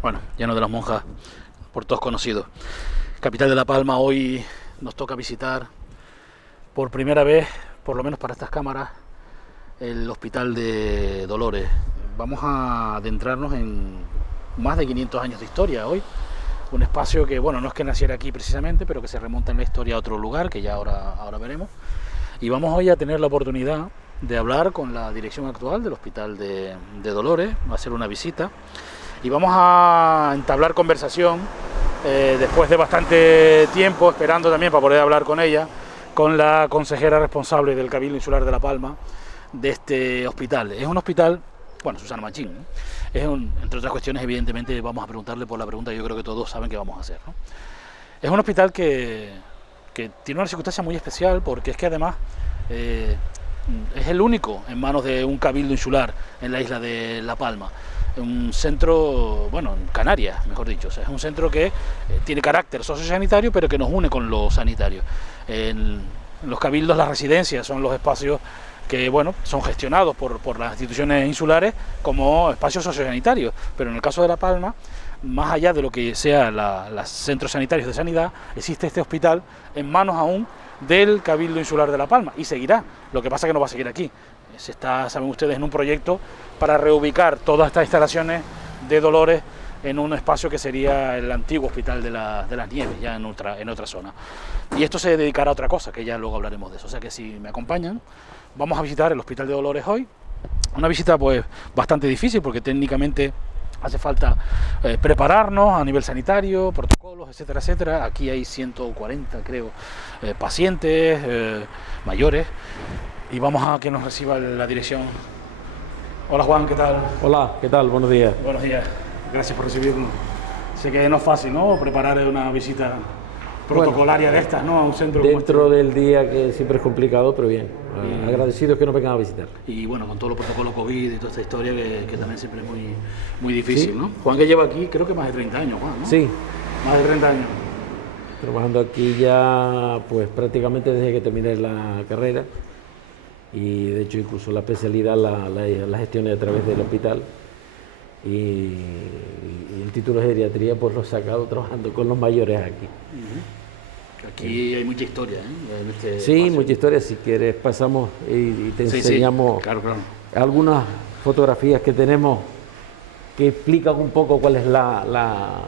bueno, Llano de las Monjas, por todos conocidos. Capital de La Palma, hoy nos toca visitar por primera vez, por lo menos para estas cámaras, el Hospital de Dolores. Vamos a adentrarnos en más de 500 años de historia hoy. Un espacio que, bueno, no es que naciera aquí precisamente, pero que se remonta en la historia a otro lugar, que ya ahora veremos. Y vamos hoy a tener la oportunidad de hablar con la dirección actual del Hospital de Dolores, va a ser una visita. Y vamos a entablar conversación, después de bastante tiempo, esperando también para poder hablar con ella, con la consejera responsable del Cabildo Insular de La Palma, de este hospital. Es un hospital, bueno, Susana Machín, ¿no? Entre otras cuestiones, evidentemente, vamos a preguntarle por la pregunta que yo creo que todos saben que vamos a hacer, ¿no? Es un hospital que tiene una circunstancia muy especial, porque es que además es el único en manos de un cabildo insular en la isla de La Palma. Un centro, bueno, en Canarias, mejor dicho. O sea, es un centro que tiene carácter sociosanitario, pero que nos une con lo sanitario. En los cabildos, las residencias son los espacios que, bueno, son gestionados por las instituciones insulares como espacios sociosanitarios, pero en el caso de La Palma, más allá de lo que sea los centros sanitarios de sanidad, existe este hospital en manos aún del Cabildo Insular de La Palma, y seguirá. Lo que pasa es que no va a seguir aquí. Se está, saben ustedes, en un proyecto para reubicar todas estas instalaciones de Dolores en un espacio que sería el antiguo Hospital de las Nieves, ya en otra zona. Y esto se dedicará a otra cosa, que ya luego hablaremos de eso. O sea que si me acompañan, vamos a visitar el Hospital de Dolores hoy. Una visita pues bastante difícil, porque técnicamente hace falta prepararnos a nivel sanitario, protocolos, etcétera, etcétera. Aquí hay 140, creo, pacientes mayores. Y vamos a que nos reciba la dirección. Hola Juan, ¿qué tal? Hola, ¿qué tal? Buenos días. Buenos días, gracias por recibirnos. Sé que no es fácil, ¿no?, preparar una visita protocolaria de estas, ¿no?, a un centro como este. Dentro del día, que siempre es complicado, pero bien. Agradecidos que nos vengan a visitar. Y bueno, con todos los protocolos COVID y toda esta historia que también siempre es muy difícil, Sí. ¿no? Juan, que lleva aquí creo que más de 30 años, Juan, ¿no? Sí, Más de 30 años. trabajando aquí ya pues prácticamente desde que terminé la carrera, y de hecho incluso la especialidad la gestioné a través del hospital, y el título de geriatría pues lo he sacado trabajando con los mayores aquí. Aquí hay mucha historia, ¿eh? En este Sí, espacio. mucha historia. Si quieres pasamos y te Sí, enseñamos claro. algunas fotografías que tenemos que explican un poco cuál es la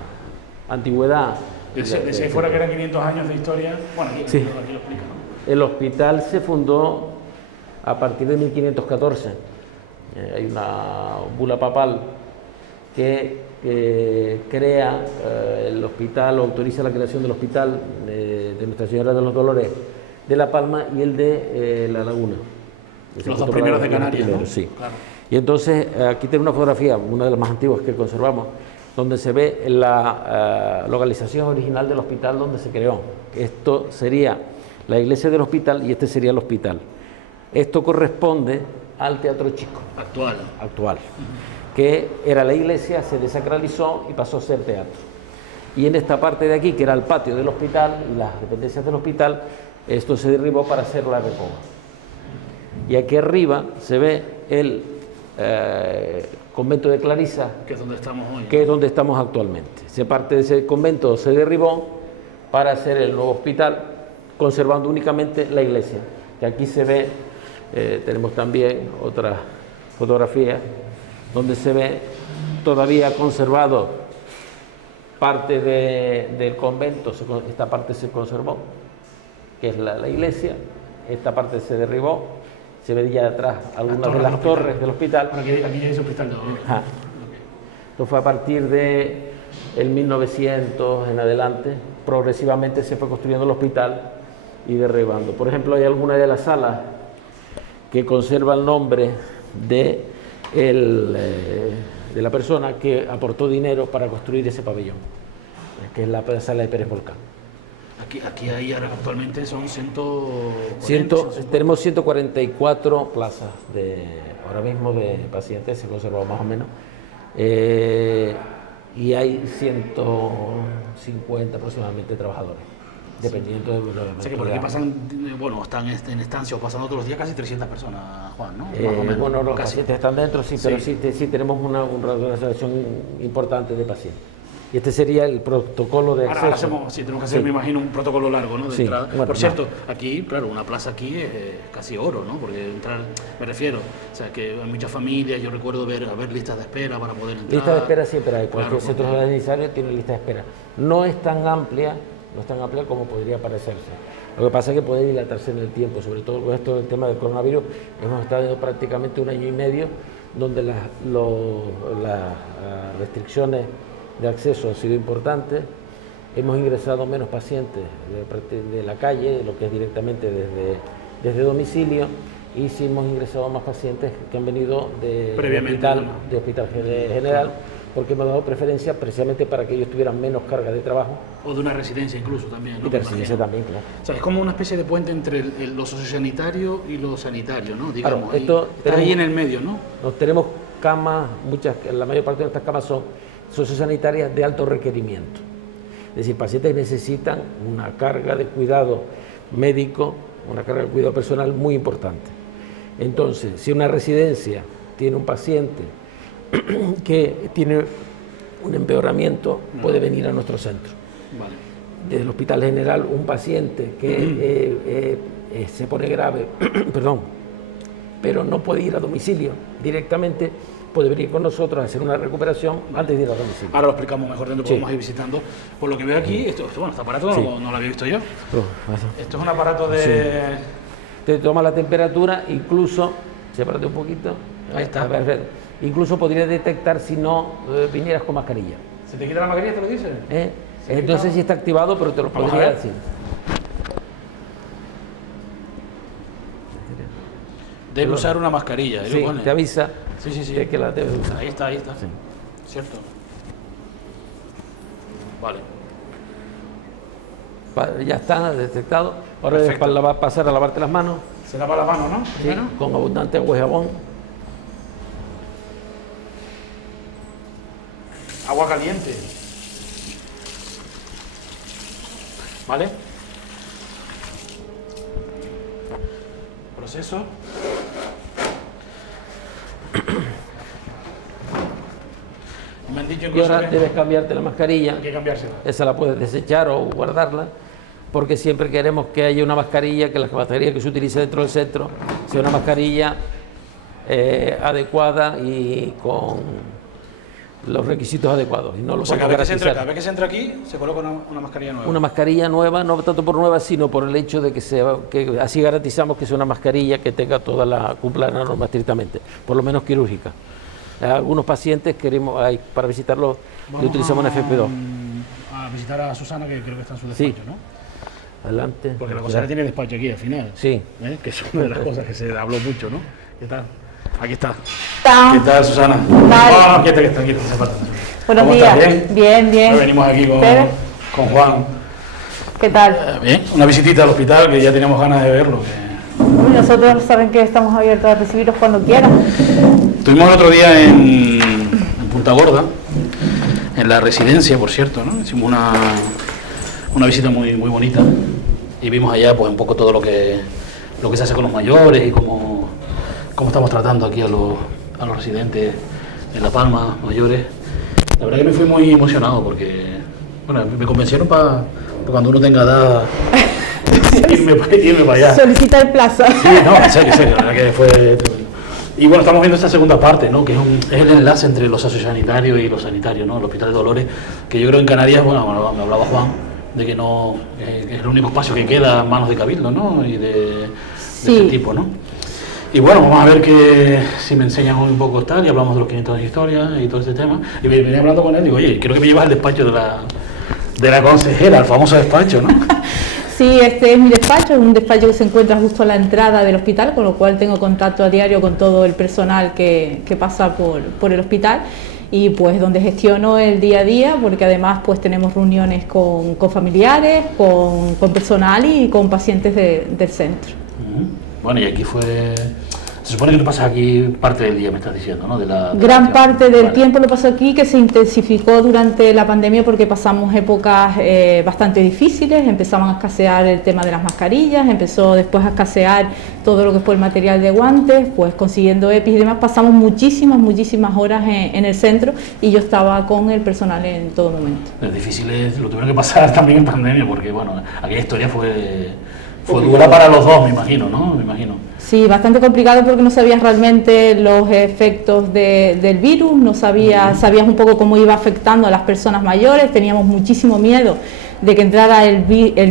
antigüedad. Decía fuera que eran 500 años de historia, bueno, aquí, Sí. aquí lo explica, ¿no? El hospital se fundó a partir de 1514. Hay una bula papal que crea el hospital, o autoriza la creación del hospital de Nuestra Señora de los Dolores de La Palma y el de La Laguna. Los dos primeros de Canarias, ¿no? Sí. Claro. Y entonces aquí tengo una fotografía, una de las más antiguas que conservamos, donde se ve la localización original del hospital donde se creó. Esto sería la iglesia del hospital y este sería el hospital. Esto corresponde al Teatro Chico actual, que era la iglesia, se desacralizó y pasó a ser teatro. Y en esta parte de aquí, que era el patio del hospital y las dependencias del hospital, esto se derribó para hacer la recoba. Y aquí arriba se ve el convento de Clarisa, Que es donde estamos hoy, ¿no? que es donde estamos actualmente. Esa parte de ese convento se derribó para hacer el nuevo hospital, conservando únicamente la iglesia. Que aquí se ve, tenemos también otra fotografía donde se ve todavía conservado parte del convento. Esta parte se conservó, que es la iglesia. Esta parte se derribó, se ve ya atrás algunas de las torres del hospital. Bueno, aquí ya dice Hospital de Dolores. Ajá. Esto fue a partir de el 1900 en adelante. Progresivamente se fue construyendo el hospital y derribando. Por ejemplo, hay alguna de las salas que conserva el nombre de la persona que aportó dinero para construir ese pabellón, que es la sala de Pérez Volcán. Aquí hay actualmente son 140, Tenemos 144 plazas ahora mismo de pacientes, se conserva más o menos, y hay 150 aproximadamente trabajadores. dependiendo de la O sea que actividad. por aquí pasan, bueno, están en estancia o pasan otros días casi 300 personas, Juan, ¿no? Más o menos, Bueno, los casi. pacientes están dentro, sí, pero Sí. sí tenemos una relación importante de pacientes. Y este sería el protocolo de acceso. Ahora hacemos, sí, tenemos que hacer, Sí. me imagino, un protocolo largo, ¿no? De Sí, entrada. bueno, Por cierto, aquí, claro, una plaza aquí es casi oro, ¿no? Porque entrar, me refiero, o sea, que hay muchas familias, yo recuerdo haber listas de espera para poder entrar. Lista de espera siempre hay, cualquier Claro, centro porque- sanitario tiene lista de espera. No es tan amplia como podría parecerse. Lo que pasa es que puede dilatarse en el tiempo, sobre todo con esto del tema del coronavirus. Hemos estado prácticamente 1 año y medio donde las restricciones de acceso han sido importantes. Hemos ingresado menos pacientes de la calle, lo que es directamente desde domicilio, y sí hemos ingresado más pacientes que han venido de Previamente, hospital general, porque hemos dado preferencia precisamente para que ellos tuvieran menos carga de trabajo. O de una residencia incluso también, ¿no? Y de Me residencia imagino. también, claro. O sea, es como una especie de puente entre lo sociosanitario y lo sanitario, ¿no? Digamos, Claro, esto está ahí en el medio, ¿no? Nos tenemos camas, la mayor parte de estas camas son sociosanitarias de alto requerimiento. Es decir, pacientes que necesitan una carga de cuidado médico, una carga de cuidado personal muy importante. Entonces, si una residencia tiene un paciente que tiene un empeoramiento, puede venir a nuestro centro. Vale. Desde el Hospital General, un paciente que se pone grave, perdón, pero no puede ir a domicilio directamente, puede venir con nosotros a hacer una recuperación antes de ir a domicilio. Ahora lo explicamos mejor dentro, Sí. podemos ir visitando. Por lo que veo aquí, bueno, este aparato Sí. no lo había visto yo. Eso. Esto es un aparato de... Te toma la temperatura, incluso, sepárate un poquito, Ahí está. perfecto. Incluso podría detectar si no vinieras con mascarilla. ¿Se te quita la mascarilla, te lo dice? ¿Se No quita? sé si está activado, pero te lo Vamos a podría ver. decir. Debe usar una mascarilla, ahí Sí, lo pone. te avisa Sí, sí, sí. de que la debes usar. Ahí está. Sí. Cierto. Vale. Ya está detectado. Ahora Perfecto. va a pasar a lavarte las manos, Se lava la mano, ¿no? ¿sí? Primero. Con abundante agua y jabón. Agua caliente. ¿Vale? Proceso. Y me han dicho Y incluso ahora que debes cambiarte la mascarilla. hay que cambiársela. Esa la puedes desechar o guardarla, porque siempre queremos que haya una mascarilla, que la mascarilla que se utilice dentro del centro sea una mascarilla adecuada y con los requisitos adecuados. Y no lo O sea, podemos cada garantizar. vez que se entra aquí, se coloca una mascarilla nueva. Una mascarilla nueva, no tanto por nueva, sino por el hecho de que así garantizamos que sea una mascarilla que cumpla la norma estrictamente, por lo menos quirúrgica. A algunos pacientes para visitarlos, le utilizamos una FP2. A visitar a Susana, que creo que está en su Sí. despacho, ¿no? Adelante. Porque la cosa tiene despacho aquí al final. Sí. Que es una de las cosas que se habló mucho, ¿no? ¿Qué tal? Aquí está. Está. ¿Qué tal, Susana? Vale. Ah, quieta, se aparta. Buenos ¿Cómo días. estás? Bien, bien. Hoy venimos aquí ¿Ustedes? con Juan. ¿Qué tal? Bien, una visitita al hospital que ya teníamos ganas de verlo. Uy, nosotros saben que estamos abiertos a recibiros cuando quieran. Estuvimos el otro día en Punta Gorda, en la residencia, por cierto, ¿no? Hicimos una visita muy bonita y vimos allá pues un poco todo lo que se hace con los mayores y cómo estamos tratando aquí a los residentes en La Palma, mayores. La verdad que me fui muy emocionado porque, bueno, me convencieron para cuando uno tenga edad irme para allá. Solicitar plaza. Sí, no, en serio, la verdad que fue tremendo. Y bueno, estamos viendo esta segunda parte, ¿no? Que es el enlace entre los sociosanitarios y los sanitarios, ¿no? El Hospital de Dolores, que yo creo en Canarias, bueno, me hablaba Juan, de que no es el único espacio que queda en manos de Cabildo, ¿no? Y de Sí. este tipo, ¿no? Y bueno, vamos a ver si me enseñan un poco tal, y hablamos de los 500 de historia y todo este tema. Y venía hablando con él, digo, oye, creo que me llevas al despacho de la consejera, al famoso despacho, ¿no? Sí, este es mi despacho, es un despacho que se encuentra justo a la entrada del hospital, con lo cual tengo contacto a diario con todo el personal que pasa por el hospital y pues donde gestiono el día a día, porque además pues tenemos reuniones con familiares, con personal y con pacientes del centro. Bueno, y aquí Se supone que tú pasas aquí parte del día, me estás diciendo, ¿no? Gran parte del tiempo lo paso aquí, que se intensificó durante la pandemia porque pasamos épocas bastante difíciles, empezaban a escasear el tema de las mascarillas, empezó después a escasear todo lo que fue el material de guantes, pues consiguiendo EPIs y demás, pasamos muchísimas horas en el centro y yo estaba con el personal en todo momento. Es difícil, lo tuvieron que pasar también en pandemia porque, bueno, aquella historia fue dura para los dos, me imagino, ¿no? Me imagino. Sí, bastante complicado porque no sabías realmente los efectos del virus, no sabías un poco cómo iba afectando a las personas mayores, teníamos muchísimo miedo de que entrara el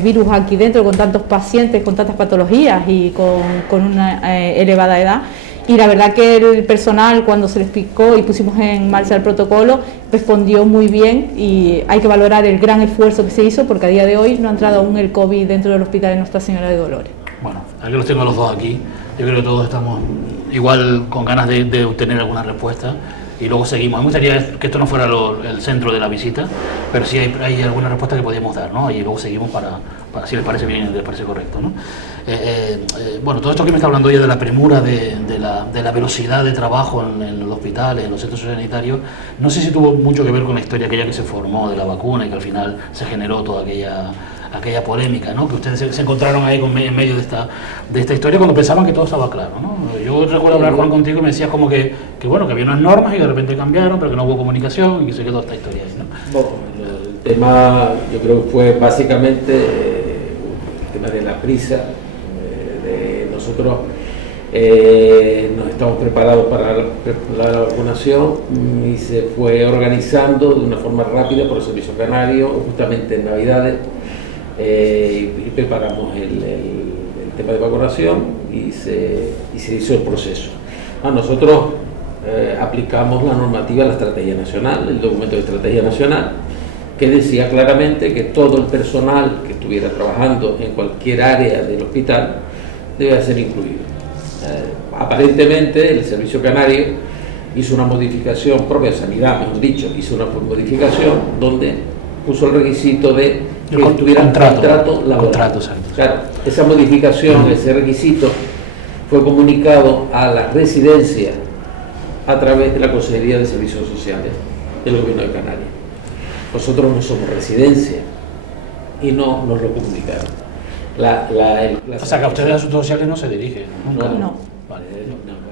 virus aquí dentro con tantos pacientes, con tantas patologías y con una elevada edad. Y la verdad que el personal, cuando se le explicó y pusimos en marcha el protocolo, respondió muy bien y hay que valorar el gran esfuerzo que se hizo porque a día de hoy no ha entrado aún el COVID dentro del Hospital de Nuestra Señora de Dolores. Bueno, aquí los tengo a los dos aquí. Yo creo que todos estamos igual con ganas de obtener alguna respuesta y luego seguimos. Me gustaría que esto no fuera el centro de la visita, pero sí hay alguna respuesta que podíamos dar, ¿no? Y luego seguimos para si les parece bien, les parece correcto, ¿no? Bueno, todo esto que me está hablando ya de la premura, de la velocidad de trabajo en los hospitales, en los centros sanitarios, no sé si tuvo mucho que ver con la historia aquella que se formó de la vacuna y que al final se generó toda aquella polémica, ¿no? Que ustedes se encontraron ahí en medio de esta historia cuando pensaban que todo estaba claro, ¿no? Yo recuerdo hablar, Juan, contigo y me decías como que bueno, que había unas normas y de repente cambiaron, pero que no hubo comunicación y que se quedó esta historia ahí, ¿no? Bueno, el tema yo creo que fue básicamente el tema de la prisa, de nosotros nos estamos preparados para la vacunación y se fue organizando de una forma rápida por el Servicio Canario, justamente en Navidades, y preparamos el tema de vacunación y se hizo el proceso. Nosotros aplicamos la normativa, la estrategia nacional, el documento de estrategia nacional, que decía claramente que todo el personal que estuviera trabajando en cualquier área del hospital debe ser incluido. Aparentemente el Servicio Canario hizo una modificación, propia Sanidad, mejor dicho, hizo una modificación donde puso el requisito de que tuviera contrato laboral. Claro, esa modificación, ese requisito fue comunicado a la residencia a través de la Consejería de Servicios Sociales del Gobierno de Canarias. Nosotros no somos residencia y no nos lo comunicaron. O sea, que a ustedes a asuntos sociales no se dirigen. No. Vale.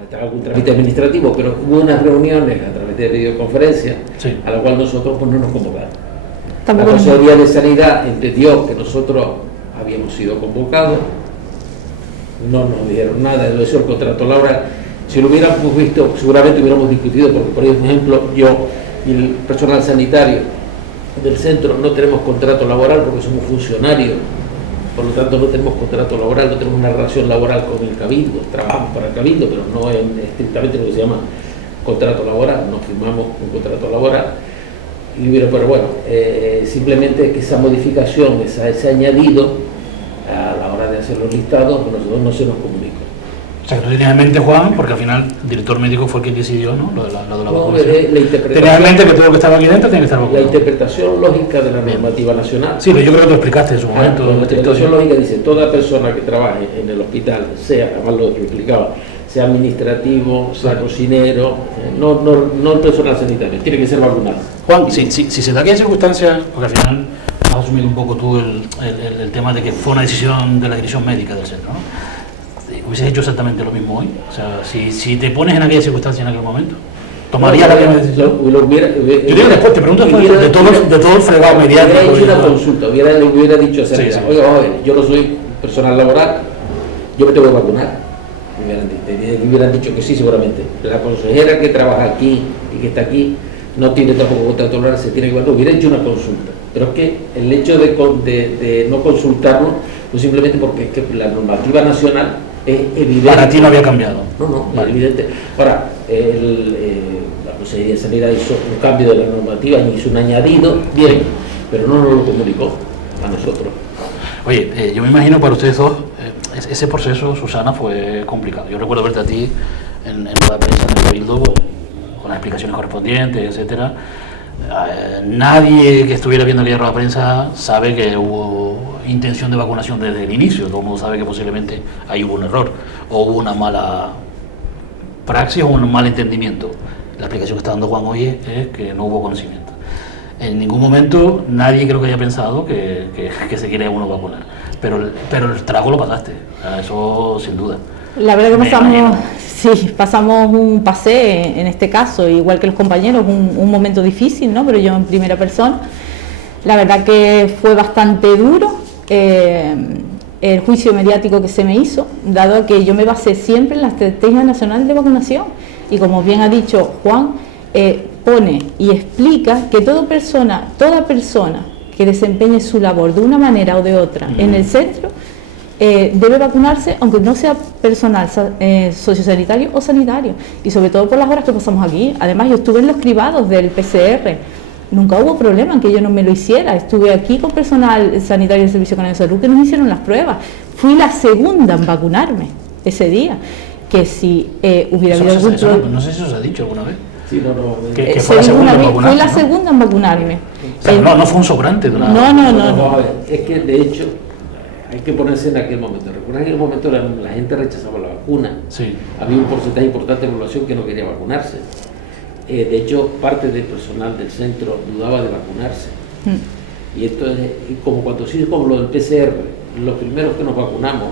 Está algún trámite administrativo, pero hubo unas reuniones a través de videoconferencia, sí, a la cual nosotros pues, no nos convocaron. La Consejería de Sanidad entendió que nosotros habíamos sido convocados, no nos dijeron nada, lo hizo el contrato laboral. Si lo hubiéramos visto, seguramente hubiéramos discutido, porque por ejemplo yo y el personal sanitario del centro no tenemos contrato laboral porque somos funcionarios, por lo tanto no tenemos contrato laboral, no tenemos una relación laboral con el Cabildo, trabajamos para el Cabildo, pero no es estrictamente lo que se llama contrato laboral, no firmamos un contrato laboral. Pero bueno, simplemente que esa modificación, ese añadido a la hora de hacer los listados, a nosotros no se nos comunicó. O sea, que tú tenías en mente, Juan, porque al final el director médico fue quien decidió, ¿no? Lo de la vacunación. Tenías en mente que todo lo que estaba aquí dentro tenía que estar vacunado. La interpretación lógica de la normativa nacional. Sí, pero yo creo que tú explicaste en su momento. La interpretación lógica dice, toda persona que trabaje en el hospital, sea, además lo que explicaba, sea administrativo, sea cocinero, no el personal sanitario, tiene que ser vacunado. Juan, si se da aquella circunstancia, porque al final has asumido un poco tú el tema de que fue una decisión de la dirección médica del centro, ¿no? ¿Hubieses hecho exactamente lo mismo hoy? O sea, si te pones en aquella circunstancia en aquel momento, ¿tomarías la misma decisión? Yo digo después, te pregunto de todo el fregado mediático. Hubiera hecho una consulta, hubiera dicho a Sanidad, oiga, yo no soy personal laboral, yo me tengo que vacunar. Me hubieran dicho que sí, seguramente. La consejera que trabaja aquí y que está aquí no tiene tampoco contrato laboral, se tiene que vacunar. Hubiera hecho una consulta. Pero es que el hecho de no consultarnos, pues simplemente porque es que la normativa nacional es evidente. Para ti no había cambiado. No, vale. Es evidente. Ahora, la Consejería de Sanidad hizo un cambio de la normativa y hizo un añadido, bien, pero no nos lo comunicó a nosotros. Oye, yo me imagino para ustedes dos, ese proceso, Susana, fue complicado. Yo recuerdo verte a ti en la prensa, en el Cabildo, con las explicaciones correspondientes, etcétera. Nadie que estuviera viendo aquella rueda de prensa sabe que hubo intención de vacunación desde el inicio. Todo el mundo sabe que posiblemente ahí hubo un error o hubo una mala praxis o un malentendimiento. La explicación que está dando Juan hoy es que no hubo conocimiento. En ningún momento nadie creo que haya pensado que se quiere uno vacunar, pero el trago lo pasaste, eso sin duda. La verdad que pasamos un pasé en este caso, igual que los compañeros, un momento difícil, ¿no? Pero yo en primera persona, la verdad que fue bastante duro el juicio mediático que se me hizo, dado que yo me basé siempre en la Estrategia Nacional de Vacunación y como bien ha dicho Juan, pone y explica que toda persona que desempeñe su labor de una manera o de otra en el centro debe vacunarse, aunque no sea personal sociosanitario o sanitario, y sobre todo por las horas que pasamos aquí. Además, yo estuve en los cribados del PCR, nunca hubo problema en que yo no me lo hiciera. Estuve aquí con personal sanitario del Servicio Canario de Salud que nos hicieron las pruebas. Fui la segunda en vacunarme ese día, que si hubiera habido algún problema... No sé si os ha dicho alguna vez. Sí, Que fue la segunda en vacunarse, fui la segunda en vacunarme. O sea, no fue un sobrante de una... No. A ver, es que de hecho hay que ponerse en aquel momento. Recuerda que en aquel momento la gente rechazaba la vacuna. Sí. Había un porcentaje importante de población que no quería vacunarse. De hecho, parte del personal del centro dudaba de vacunarse. Y entonces, como lo del PCR, los primeros que nos vacunamos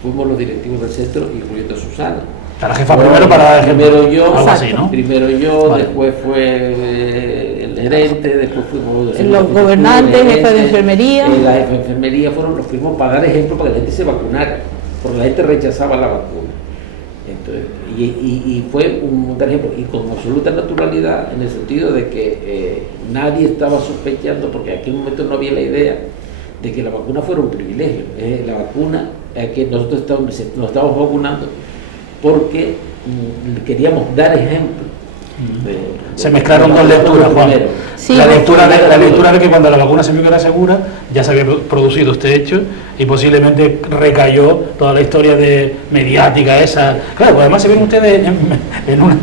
fuimos los directivos del centro, incluyendo a Susana. La jefa primero yo, algo así, ¿no? Primero yo, Vale. Después fue el gerente, después fuimos los gobernantes, jefe de enfermería. La jefa de enfermería fueron los primeros para dar ejemplo para que la gente se vacunara, porque la gente rechazaba la vacuna. Entonces, y fue un buen ejemplo, y con absoluta naturalidad, en el sentido de que nadie estaba sospechando, porque en aquel momento no había la idea de que la vacuna fuera un privilegio. La vacuna, que nosotros nos estábamos vacunando porque queríamos dar ejemplo. Se mezclaron dos lecturas, Juan. Sí, la lectura de que cuando la vacuna se vio que era segura, ya se había producido este hecho y posiblemente recayó toda la historia mediática esa. Claro, pues además se ven ustedes en una...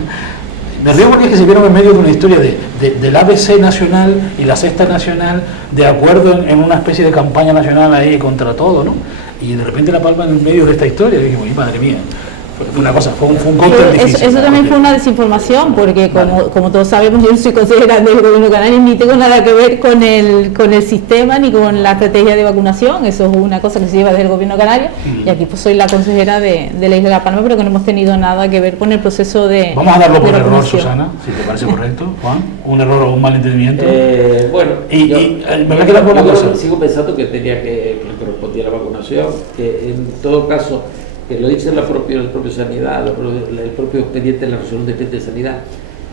Me río porque es que se vieron en medio de una historia del ABC nacional y la Sexta Nacional, de acuerdo en una especie de campaña nacional ahí contra todo, ¿no? Y de repente La Palma en medio de esta historia, y dijimos, madre mía. Una cosa, fue un cóctel difícil. Eso también fue una desinformación, porque como todos sabemos, yo no soy consejera del gobierno canario, ni tengo nada que ver con el sistema ni con la estrategia de vacunación. Eso es una cosa que se lleva desde el gobierno canario, y aquí pues soy la consejera de la isla de La Palma, pero que no hemos tenido nada que ver con el proceso de... Vamos a darlo por error, Susana, si te parece correcto, Juan. Un error o un malentendimiento. Bueno, me queda por una cosa. Sigo pensando que correspondía la vacunación, que en todo caso, que lo dice el propio Sanidad, el propio expediente de la resolución de expediente de Sanidad,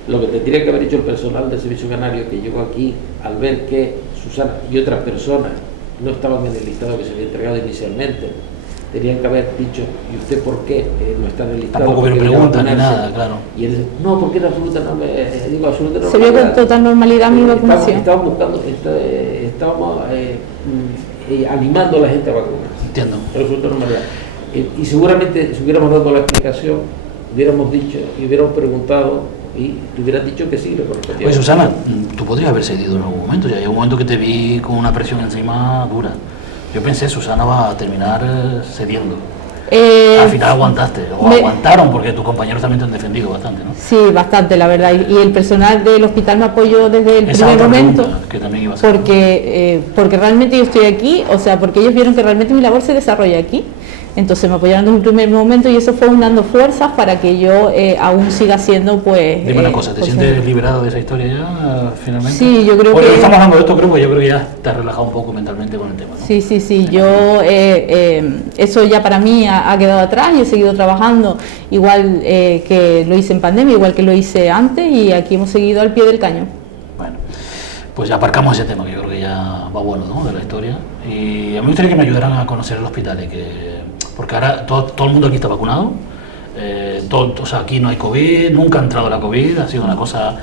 lo que tendría que haber hecho el personal del Servicio Canario que llegó aquí, al ver que Susana y otras personas no estaban en el listado que se había entregado inicialmente, tenían que haber dicho, ¿y usted por qué no está en el listado? Tampoco hubo preguntas ni nada, claro. Y él dice, no, porque era absoluta normalidad. Se vio con total normalidad mi vacunación. Estábamos animando a la gente a vacunarse. Entiendo. Absoluta normalidad. Y seguramente si hubiéramos dado la explicación, hubiéramos dicho y hubiéramos preguntado y te hubieran dicho que sí le correspondía. Oye, Susana, tú podrías haber cedido en algún momento, ya hay un momento que te vi con una presión encima dura. Yo pensé, Susana va a terminar cediendo. Al final aguantaste, aguantaron, porque tus compañeros también te han defendido bastante, ¿no? Sí, bastante, la verdad. Y el personal del hospital me apoyó desde el primer momento, que también iba a ser, porque realmente yo estoy aquí, o sea, porque ellos vieron que realmente mi labor se desarrolla aquí. Entonces me apoyaron desde un primer momento y eso fue unando fuerzas para que yo aún siga siendo, pues... Dime una cosa, ¿te sientes liberado de esa historia ya, finalmente? Sí, yo creo porque que... estamos hablando de esto, yo creo que ya te has relajado un poco mentalmente con el tema, ¿no? Sí, yo... eso ya para mí ha quedado atrás y he seguido trabajando igual que lo hice en pandemia, igual que lo hice antes, y aquí hemos seguido al pie del cañón. Bueno, pues ya aparcamos ese tema, que yo creo que ya va bueno, ¿no?, de la historia. Y a mí me gustaría que me ayudaran a conocer el hospital, porque ahora todo el mundo aquí está vacunado, o sea, aquí no hay COVID, nunca ha entrado la COVID, ha sido una cosa,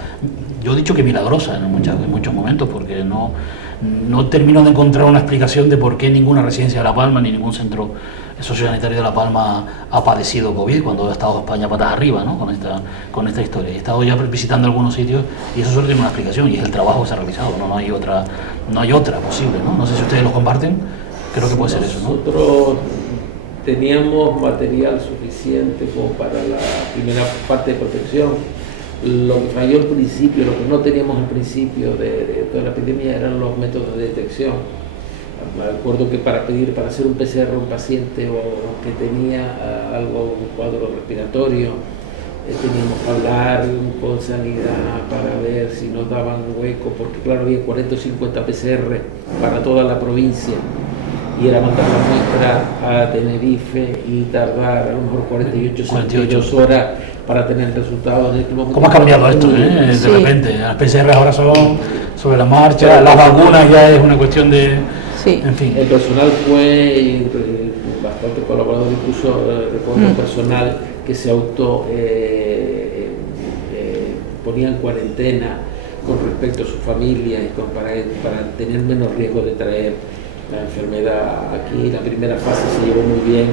yo he dicho que milagrosa en muchos momentos, porque no termino de encontrar una explicación de por qué ninguna residencia de La Palma ni ningún centro sociosanitario de La Palma ha padecido COVID, cuando ha estado España patas arriba, ¿no?, con esta historia. He estado ya visitando algunos sitios y eso solo tiene una explicación, y es el trabajo que se ha realizado, no hay otra posible, ¿no? No sé si ustedes lo comparten, creo que puede ser eso, ¿no? Nosotros teníamos material suficiente como para primera parte de protección. Lo que falló al principio, lo que no teníamos al principio de toda la epidemia eran los métodos de detección. Me acuerdo que para hacer un PCR a un paciente o que tenía un cuadro respiratorio, teníamos que hablar con sanidad para ver si nos daban hueco, porque claro, había 40 o 50 PCR para toda la provincia y era mandar la muestra a Tenerife y tardar a lo mejor 48 horas para tener el resultado. ¿Cómo ha cambiado esto? De repente, las PCR ahora son sobre la marcha, las vacunas ya es una cuestión de... Sí. En fin. El personal fue bastante colaborador, incluso recuerdo personal que se ponía en cuarentena con respecto a su familia y para tener menos riesgo de traer la enfermedad aquí. La primera fase se llevó muy bien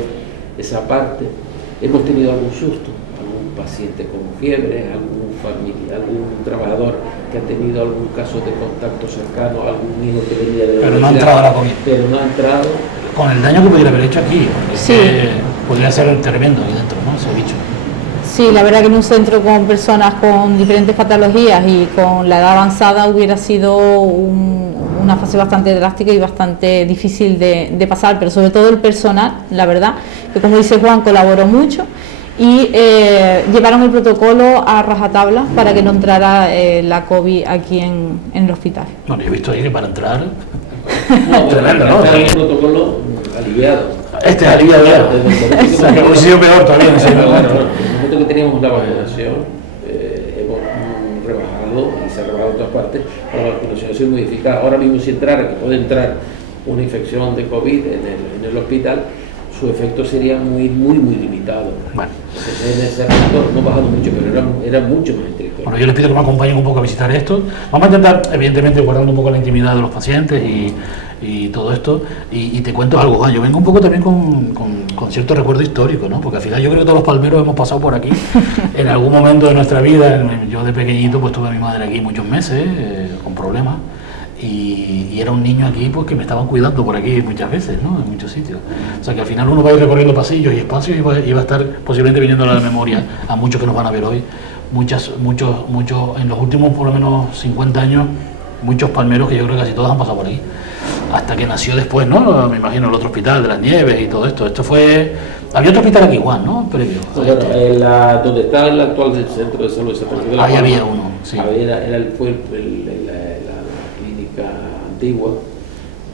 esa parte. Hemos tenido algún susto, algún paciente con fiebre, algún trabajador que ha tenido algún caso de contacto cercano, algún hijo que venía de... Pero no ha entrado a la COVID. Pero no ha entrado. Con el daño que pudiera haber hecho aquí, Sí. podría ser tremendo ahí dentro, ¿no? Ese bicho. Sí, la verdad que en un centro con personas con diferentes patologías y con la edad avanzada hubiera sido una fase bastante drástica y bastante difícil de pasar, pero sobre todo el personal, la verdad, que como dice Juan, colaboró mucho y llevaron el protocolo a rajatabla para que no entrara la COVID aquí en el hospital. Bueno, yo he visto ahí que para entrar... tremendo, ¿no? Era un protocolo aliviado. Este es aliviado ya. O sea, que hubiese sido peor todavía. En el momento que teníamos la vacunación, hemos rebajado, y se ha rebajado en todas partes, para la vacunación ha sido modificada. Ahora mismo si entrara, que puede entrar una infección de COVID en el hospital, su efecto sería muy limitado. Bueno. Entonces, en ese aspecto no ha bajado mucho, pero era mucho más estricto. Bueno, yo les pido que me acompañen un poco a visitar esto. Vamos a intentar, evidentemente, guardando un poco la intimidad de los pacientes y todo esto. Y te cuento algo, Juan, yo vengo un poco también con cierto recuerdo histórico, ¿no? Porque al final yo creo que todos los palmeros hemos pasado por aquí en algún momento de nuestra vida. Yo de pequeñito pues tuve a mi madre aquí muchos meses con problemas. Y era un niño aquí pues que me estaban cuidando por aquí muchas veces, ¿no? En muchos sitios. O sea que al final uno va a ir recorriendo pasillos y espacios y va a estar posiblemente viniendo a la memoria a muchos que nos van a ver hoy. Muchos, en los últimos por lo menos 50 años, muchos palmeros que yo creo que casi todos han pasado por aquí. Hasta que nació después, ¿no? Me imagino el otro hospital de las Nieves y todo esto. Esto fue... Había otro hospital aquí igual, ¿no? Previo. Bueno, donde está el actual centro de salud de San Francisco de la Ahí Palma, había uno, sí. Fue la clínica antigua,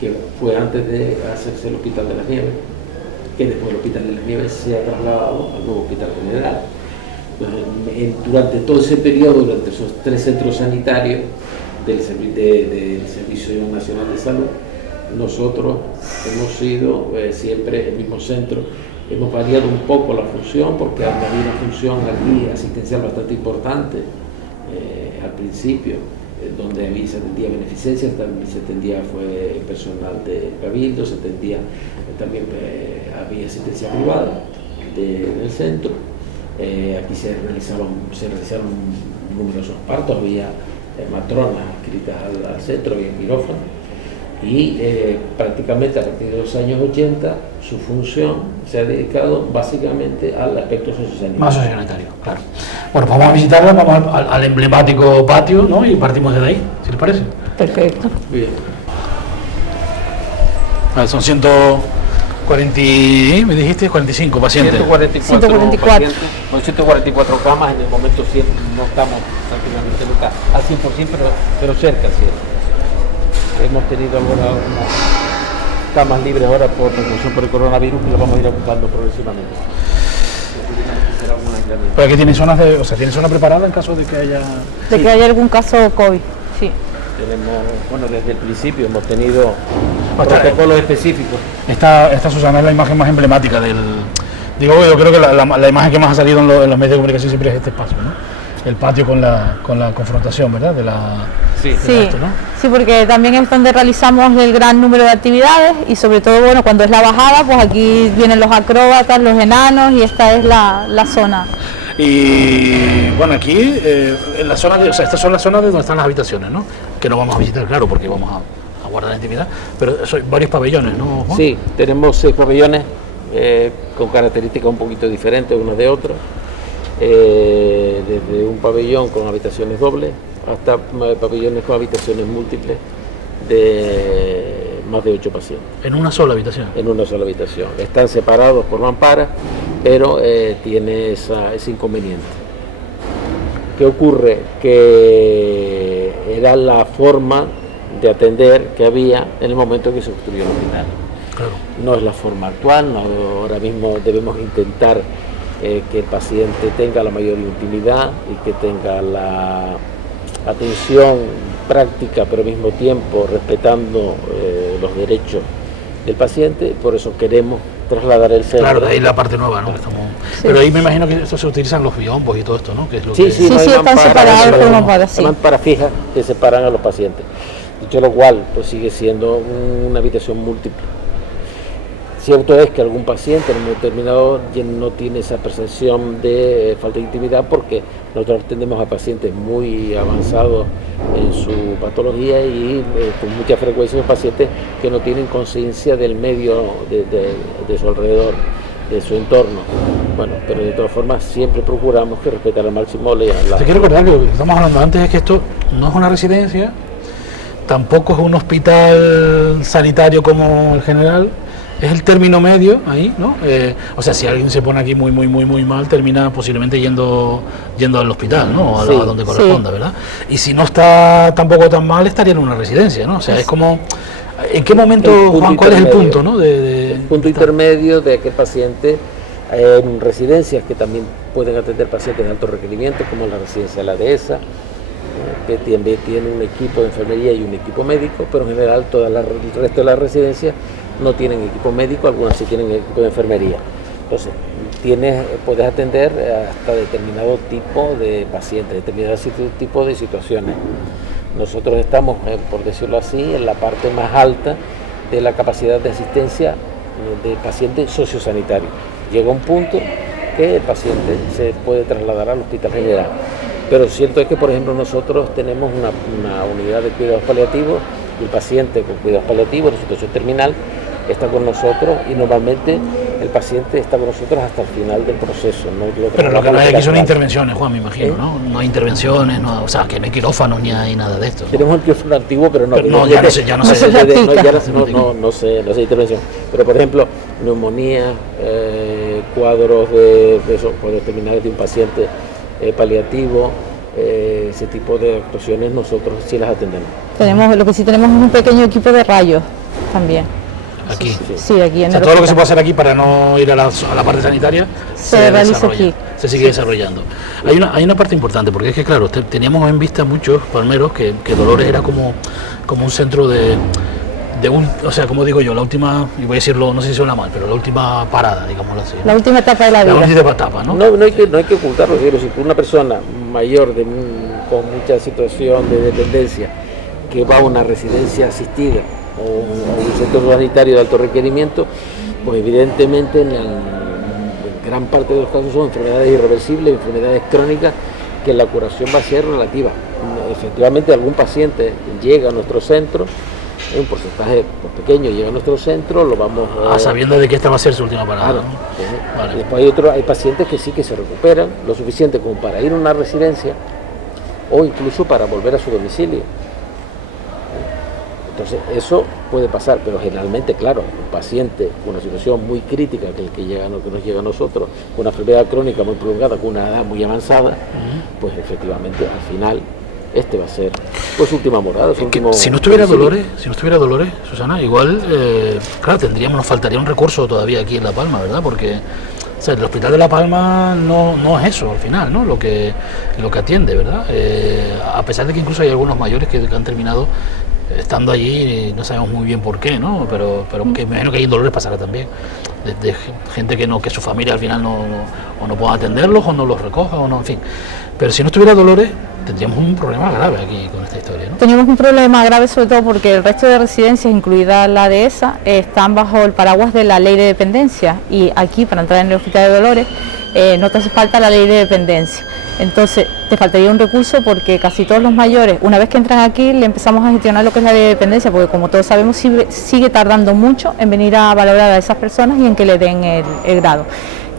que fue antes de hacerse el Hospital de las Nieves, que después el Hospital de las Nieves se ha trasladado al nuevo Hospital General. Entonces, durante todo ese periodo, durante esos 3 centros sanitarios del Servicio Nacional de Salud, nosotros hemos sido siempre el mismo centro. Hemos variado un poco la función porque había una función aquí asistencial bastante importante al principio, donde se atendía beneficencia, también se atendía fue personal de Cabildo, se atendía también había asistencia privada en el centro. Aquí se realizaron numerosos partos, había matronas inscritas al centro, había quirófano. Y prácticamente a partir de los años 80 su función se ha dedicado básicamente al aspecto sociosanitario. Más sociosanitario, claro. Bueno, pues vamos a visitarla, vamos al emblemático patio, ¿no? Y partimos de ahí, si les parece. Perfecto. Bien. A ver, son 140, me dijiste, 45 pacientes. 144. Pacientes, con 144 camas, en el momento no estamos prácticamente nunca al 100%, pero cerca al 100%. Hemos tenido algunas camas libres ahora por precaución por el coronavirus que las vamos a ir ocupando progresivamente. Pero aquí tienen zonas ¿tiene zona preparada en caso de que haya... De que haya algún caso COVID, sí. Tenemos, desde el principio hemos tenido protocolos específicos. Esta, Susana, es la imagen más emblemática del... Digo, yo creo que la imagen que más ha salido en los medios de comunicación siempre es este espacio, ¿no? El patio con la confrontación, ¿verdad? Sí, porque también es donde realizamos el gran número de actividades y sobre todo, bueno, cuando es la bajada, pues aquí vienen los acróbatas, los enanos y esta es la zona. Y bueno, aquí, en la zona estas son las zonas de donde están las habitaciones, ¿no? Que no vamos a visitar, claro, porque vamos a guardar la intimidad, pero son varios pabellones, ¿no, Juan? Sí, tenemos 6 pabellones con características un poquito diferentes unos de otros. desde un pabellón con habitaciones dobles hasta pabellones con habitaciones múltiples de más de 8 pacientes. ¿En una sola habitación? En una sola habitación. Están separados por mamparas, pero tiene ese inconveniente. ¿Qué ocurre? Que era la forma de atender que había en el momento en que se construyó el hospital. Claro. No es la forma actual, no, ahora mismo debemos intentar que el paciente tenga la mayor intimidad y que tenga la atención práctica, pero al mismo tiempo respetando los derechos del paciente. Por eso queremos trasladar el centro. Claro, de ahí la parte nueva, ¿no? Claro. Sí. Pero ahí me imagino que esto se utilizan los biombos y todo esto, ¿no? Que es lo Sí, que... sí, no hay están separados por mamparas, sí. Mamparas fijas que separan a los pacientes. Dicho lo cual, pues sigue siendo una habitación múltiple. Cierto es que algún paciente en un momento determinado no tiene esa percepción de falta de intimidad, porque nosotros atendemos a pacientes muy avanzados en su patología y con mucha frecuencia son pacientes que no tienen conciencia del medio de su alrededor, de su entorno. Bueno, pero de todas formas siempre procuramos que respetar al máximo la... Te quiero recordar que lo que estamos hablando antes es que esto no es una residencia, tampoco es un hospital sanitario como el general. Es el término medio ahí, ¿no? O sea, si alguien se pone aquí muy mal, termina posiblemente yendo al hospital, ¿no? A donde corresponda, ¿verdad? Y si no está tampoco tan mal, estaría en una residencia, ¿no? O sea, es como... ¿En qué momento, Juan, cuál es el punto, ¿no? El punto intermedio de aquel paciente en residencias que también pueden atender pacientes de alto requerimiento, como la residencia de la dehesa, que tiene un equipo de enfermería y un equipo médico, pero en general el resto de las residencias no tienen equipo médico, algunas sí tienen equipo de enfermería. Entonces, puedes atender hasta determinado tipo de pacientes, determinado tipo de situaciones. Nosotros estamos, por decirlo así, en la parte más alta de la capacidad de asistencia del paciente sociosanitario. Llega un punto que el paciente se puede trasladar al hospital general. Pero cierto es que, por ejemplo, nosotros tenemos una unidad de cuidados paliativos y el paciente con cuidados paliativos en situación terminal está con nosotros y normalmente el paciente está con nosotros hasta el final del proceso. Pero lo que no hay aquí son intervenciones, Juan, me imagino, ¿no? No hay intervenciones, no, o sea, que no hay quirófanos ni hay nada de esto, ¿no? Tenemos un quirófano antiguo, pero no. Pero no, ya no sé intervención. Pero, por ejemplo, neumonía, cuadros terminales de un paciente paliativo, ese tipo de actuaciones nosotros sí las atendemos. Lo que sí tenemos es un pequeño equipo de rayos también. Aquí. Sí, aquí en o sea, todo lo que se puede hacer aquí para no ir a la parte sanitaria se realiza aquí. Se sigue desarrollando. Hay una parte importante, porque es que, claro, teníamos en vista muchos palmeros que Dolores era como un centro de o sea, como digo yo, la última, y voy a decirlo, no sé si suena mal, pero la última parada, digámoslo así, ¿no? La última etapa de la vida. La última etapa, ¿no? No hay que ocultarlo, si una persona mayor con mucha situación de dependencia que va a una residencia asistida o un centro sanitario de alto requerimiento, pues evidentemente en gran parte de los casos son enfermedades irreversibles, enfermedades crónicas, que la curación va a ser relativa. Efectivamente, algún paciente llega a nuestro centro, un porcentaje pequeño llega a nuestro centro, lo vamos sabiendo de que esta va a ser su última parada, claro, ¿no? Vale. Después hay pacientes que sí que se recuperan lo suficiente como para ir a una residencia o incluso para volver a su domicilio. Entonces eso puede pasar, pero generalmente, claro, un paciente con una situación muy crítica, que nos llega a nosotros, con una enfermedad crónica muy prolongada, con una edad muy avanzada, pues efectivamente al final este va a ser pues su última morada. Si no estuviera Dolores, Susana, igual, claro, nos faltaría un recurso todavía aquí en La Palma, ¿verdad? Porque o sea, el Hospital de La Palma no es eso al final, ¿no? Lo que atiende, ¿verdad? A pesar de que incluso hay algunos mayores que han terminado estando allí, no sabemos muy bien por qué, ¿no? Pero que me imagino que ahí en Dolores pasará también, de gente que su familia al final no pueda atenderlos o no los recoja o no, en fin. Pero si no estuviera Dolores, tendríamos un problema grave aquí con esta historia, ¿no? Tenemos un problema grave sobre todo porque el resto de residencias, incluida la dehesa, están bajo el paraguas de la ley de dependencia, y aquí para entrar en el Hospital de Dolores no te hace falta la ley de dependencia. Entonces te faltaría un recurso porque casi todos los mayores, una vez que entran aquí, le empezamos a gestionar lo que es la ley de dependencia, porque como todos sabemos sigue tardando mucho en venir a valorar a esas personas y en que le den el grado.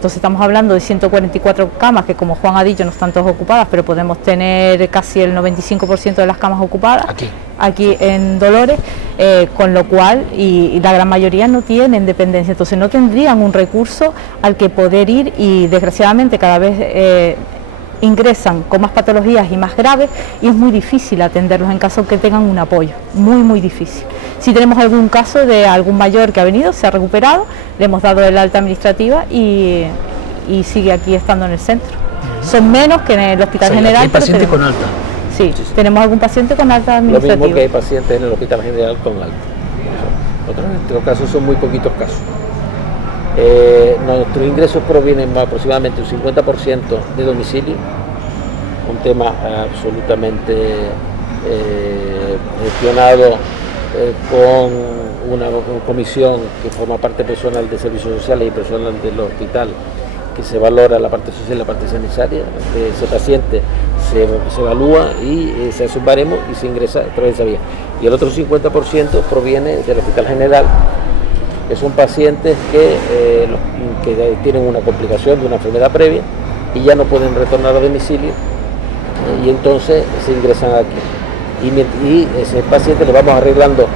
Entonces estamos hablando de 144 camas, que como Juan ha dicho no están todas ocupadas, pero podemos tener casi el 95% de las camas ocupadas aquí en Dolores, con lo cual, y la gran mayoría no tienen dependencia, entonces no tendrían un recurso al que poder ir, y desgraciadamente cada vez ingresan con más patologías y más graves, y es muy difícil atenderlos en caso que tengan un apoyo, muy difícil. Si tenemos algún caso de algún mayor que ha venido, se ha recuperado, le hemos dado el alta administrativa y sigue aquí estando en el centro. Son menos que en el Hospital General. Hay pacientes con alta. Sí, tenemos algún paciente con alta administrativa. Lo mismo que hay pacientes en el Hospital General con alta. Otros, en nuestro caso, son muy poquitos casos. Nuestros ingresos provienen aproximadamente un 50% de domicilio, un tema absolutamente gestionado con una comisión que forma parte personal de servicios sociales y personal del hospital, que se valora la parte social y la parte sanitaria de ese paciente, se evalúa y se hace un baremo y se ingresa a través de esa vía. Y el otro 50% proviene del Hospital General, que son pacientes que tienen una complicación de una enfermedad previa y ya no pueden retornar a domicilio, y entonces se ingresan aquí. Y ese paciente le vamos arreglando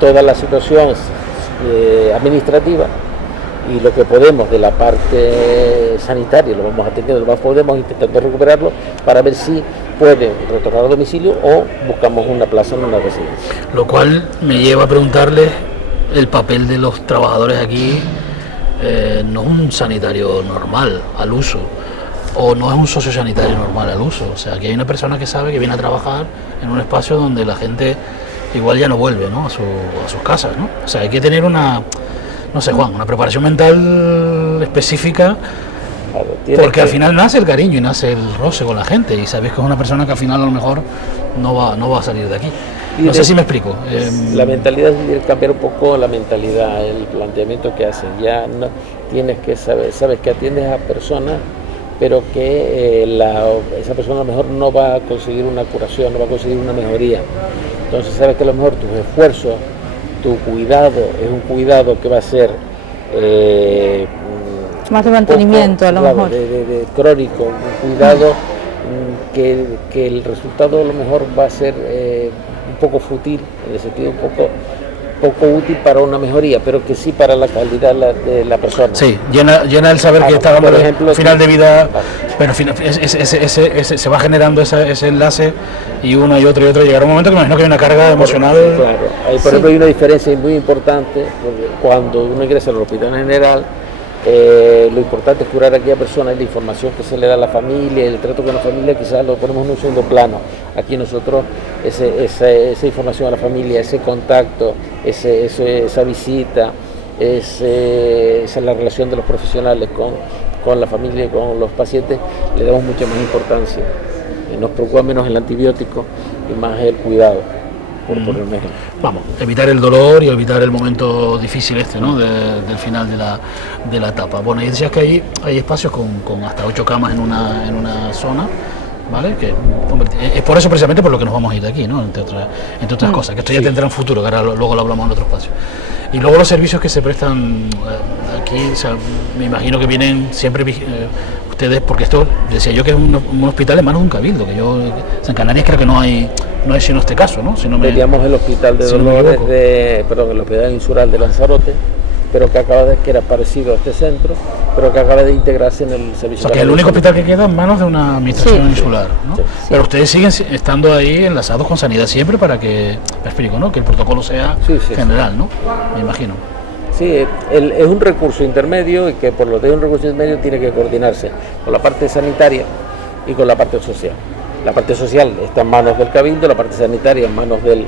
toda la situación administrativa, y lo que podemos de la parte sanitaria lo vamos atendiendo, lo más podemos intentando recuperarlo para ver si puede retornar a domicilio o buscamos una plaza en una residencia. Lo cual me lleva a preguntarle el papel de los trabajadores aquí. No es un sanitario normal al uso, o no es un sociosanitario normal al uso. O sea, aquí hay una persona que sabe que viene a trabajar en un espacio donde la gente igual ya no vuelve, ¿no?, a sus casas, ¿no? O sea, hay que tener una, no sé, Juan, una preparación mental específica, porque al final nace el cariño y nace el roce con la gente, y sabes que es una persona que al final a lo mejor no va a salir de aquí. No sé si me explico. La mentalidad es cambiar un poco la mentalidad, el planteamiento que hacen. Ya no tienes que sabes que atiendes a personas, pero que esa persona a lo mejor no va a conseguir una curación, no va a conseguir una mejoría. Entonces sabes que a lo mejor tus esfuerzos, tu cuidado, es un cuidado que va a ser más de mantenimiento, a lo mejor de crónico, un cuidado que el resultado a lo mejor va a ser un poco fútil, en el sentido un poco útil para una mejoría, pero que sí para la calidad de la persona. Sí, llena el saber que está dando final de vida, pero se va generando ese enlace, y uno y otro, llegará un momento que me imagino que hay una carga emocional. Sí, claro. Ahí, por ejemplo, hay una diferencia muy importante, porque cuando uno ingresa al Hospital General, lo importante es curar a aquella persona, y la información que se le da a la familia, el trato con la familia quizás lo ponemos en un segundo plano. Aquí nosotros esa información a la familia, ese contacto, esa visita, esa es la relación de los profesionales con la familia y con los pacientes, le damos mucha más importancia. Nos preocupa menos el antibiótico y más el cuidado. Por poner un ejemplo. Vamos, evitar el dolor y evitar el momento difícil ¿no?, del final de la etapa. Bueno, y decías que hay espacios con hasta 8 camas en una zona, ¿vale? Que, hombre, es por eso precisamente por lo que nos vamos a ir de aquí, ¿no?, entre otras cosas, que esto ya tendrá un futuro, que ahora luego lo hablamos en otro espacio. Y luego los servicios que se prestan aquí, o sea, me imagino que vienen siempre ustedes, porque esto, decía yo, que es un hospital en manos de un cabildo, que en Canarias creo que no es sino este caso, ¿no? Teníamos el hospital de Dolores, el hospital insular de Lanzarote, pero que era parecido a este centro, pero que acaba de integrarse en el servicio. O sea, que es el único hospital que queda en manos de una administración insular, ¿no? Sí. Pero ustedes siguen estando ahí enlazados con Sanidad siempre para que, me explico, ¿no?, que el protocolo sea general, ¿no? Me imagino. Sí, es un recurso intermedio, y que por lo que es un recurso intermedio tiene que coordinarse con la parte sanitaria y con la parte social. La parte social está en manos del Cabildo, la parte sanitaria en manos del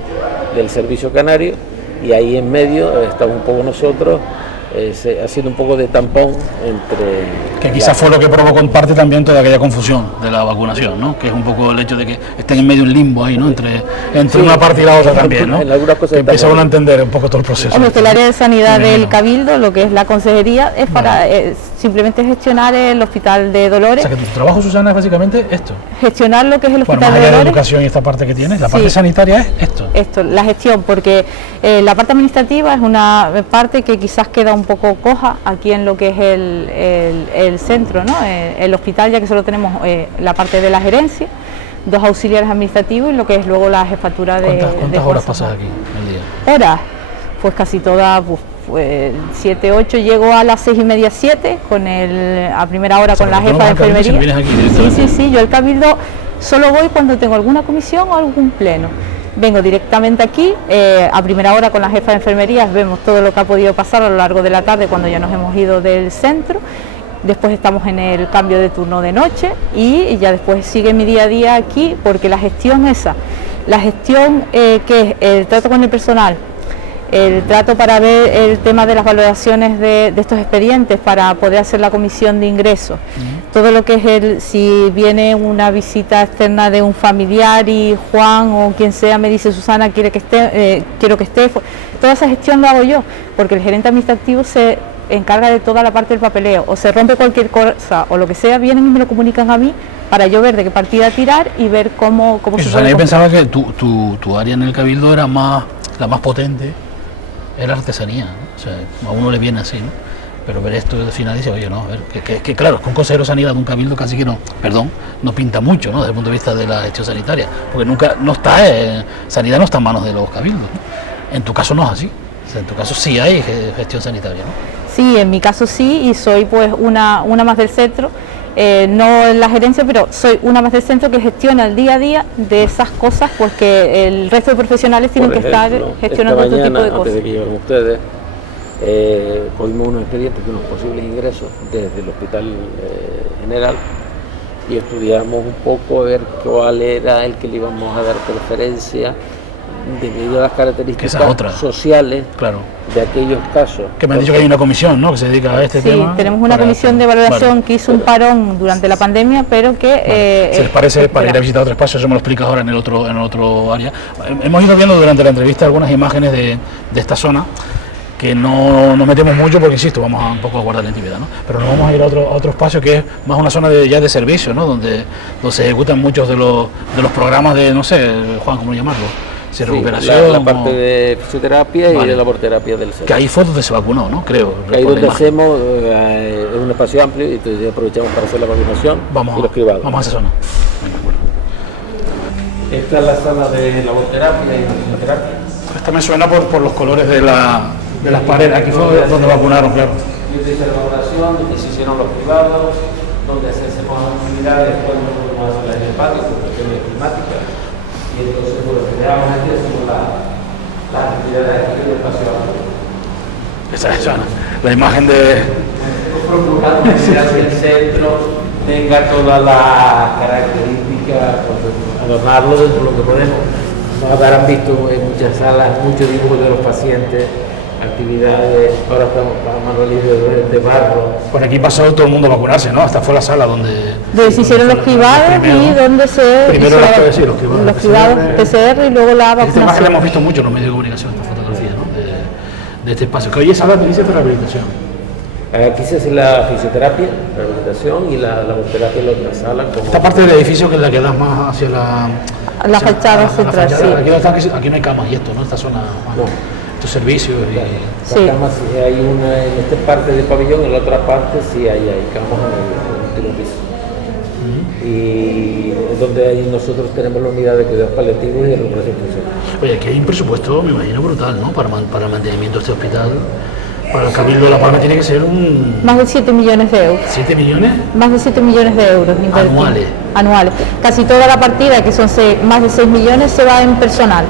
Servicio Canario, y ahí en medio estamos un poco nosotros haciendo un poco de tampón entre... Que quizás fue lo que provocó en parte también toda aquella confusión de la vacunación, ¿no?, que es un poco el hecho de que estén en medio un limbo ahí, ¿no?, entre una parte y la otra también, ¿no?, que empieza uno a entender un poco todo el proceso. El área de sanidad del Cabildo, lo que es la consejería, es para simplemente gestionar el Hospital de Dolores. O sea, que tu trabajo, Susana, es básicamente esto. Gestionar lo que es el Bueno, Hospital más de allá de Dolores. educación y esta parte que tienes, la parte Sí. sanitaria es esto. Esto, la gestión, porque la parte administrativa es una parte que quizás queda un poco coja aquí en lo que es el centro, ¿no? El hospital, ya que solo tenemos la parte de la gerencia, 2 auxiliares administrativos y lo que es luego la jefatura de... ¿Cuántas horas pasas aquí al día? Horas, pues casi todas, pues 7, 8, llego a las 6:30, 7, a primera hora O sea, con la que tú jefa de no vas al cabildo, enfermería. vienes aquí directamente. Sí, yo el cabildo solo voy cuando tengo alguna comisión o algún pleno. Vengo directamente aquí, a primera hora con la jefa de enfermería, vemos todo lo que ha podido pasar a lo largo de la tarde cuando ya nos hemos ido del centro. Después estamos en el cambio de turno de noche y ya después sigue mi día a día aquí, porque la gestión que es el trato con el personal, el trato para ver el tema de las valoraciones de estos expedientes para poder hacer la comisión de ingresos, todo lo que es si viene una visita externa de un familiar y Juan o quien sea me dice Susana quiero que esté, toda esa gestión lo hago yo, porque el gerente administrativo se encarga de toda la parte del papeleo, o se rompe cualquier cosa o lo que sea, vienen y me lo comunican a mí para yo ver de qué partida tirar y ver cómo se Susana, puede yo comprar. pensaba que tu área en el cabildo era la más potente, era artesanía, ¿no? O sea, a uno le viene así, ¿no? Pero ver esto de final dice, oye, no, a ver, que claro, con consejero de sanidad de un cabildo casi que no pinta mucho, ¿no? Desde el punto de vista de la gestión sanitaria, porque sanidad no está en manos de los cabildos, ¿no? En tu caso no es así, o sea, en tu caso sí hay gestión sanitaria, ¿no? Sí, en mi caso sí, y soy pues una más del centro, no en la gerencia, pero soy una más del centro que gestiona el día a día de esas cosas, pues que el resto de profesionales tienen que estar gestionando otro tipo de Antes cosas. de que lleguen ustedes, cogimos unos expedientes de unos posibles ingresos desde el hospital general y estudiamos un poco a ver cuál era el que le íbamos a dar preferencia debido a las características sociales claro, de aquellos casos. que me han dicho que hay una comisión, ¿no?, que se dedica a este tema. Sí, tenemos una comisión de valoración que hizo un parón durante la pandemia, pero que... si les parece, para ir a visitar otro espacio, eso me lo explicas ahora en el otro área. Hemos ido viendo durante la entrevista algunas imágenes de esta zona, que no nos metemos mucho porque, insisto, vamos a un poco a guardar la intimidad, ¿no? Pero nos vamos a ir a otro espacio que es más una zona ya de servicio, ¿no?, donde se ejecutan muchos de los programas de, no sé, Juan, ¿cómo llamarlo? Si recuperación, la parte de fisioterapia y de laborterapia del centro. Que ahí fue donde se vacunó, ¿no? Creo. Que ahí donde hacemos es un espacio amplio y entonces aprovechamos para hacer la vacunación y los cribados. Vamos a esa zona. Venga, bueno. Esta es la sala de laborterapia y de fisioterapia. Esta me suena por los colores de las paredes. Aquí fue donde vacunaron, claro. Y de esa elaboración, donde se hicieron los cribados, donde se hacemos actividades, después nos hacen la hepática, por cuestiones climáticas. Y entonces pues, lo que dejamos aquí hacemos las actividades aquí en el espacio amplio. Esa es la imagen de... Procurando que el centro tenga todas las características, pues, adornarlo dentro de lo que podemos. Habrán visto en muchas salas muchos dibujos de los pacientes, actividades, ahora estamos para manualidades de barro. Por aquí pasó todo el mundo a vacunarse, ¿no? Esta fue la sala donde se hicieron los cribados y donde se primero hizo los cribados PCR y luego la Esta imagen la vacunación. hemos visto mucho en los medios de comunicación, esta fotografía, ¿no?, de este espacio, que hoy es sala de rehabilitación. Aquí se hace la fisioterapia, la rehabilitación y la laborterapia en la otra sala. Esta parte del edificio que es la que da más hacia La fachada central, sí. Aquí no hay camas y esto, ¿no? Esta zona, estos servicios y... Las camas, hay una en esta parte del pabellón, en la otra parte sí hay camas en el último piso. Y es donde ahí nosotros tenemos la unidad de cuidados paliativos y de recuperación funcional. Oye, aquí hay un presupuesto, me imagino, brutal, ¿no?, para el mantenimiento de este hospital. Para el Cabildo de La Palma tiene que ser Más de 7 millones de euros. ¿7 millones? Más de 7 millones de euros invertidos. Anuales. Casi toda la partida, que son más de 6 millones, se va en personal.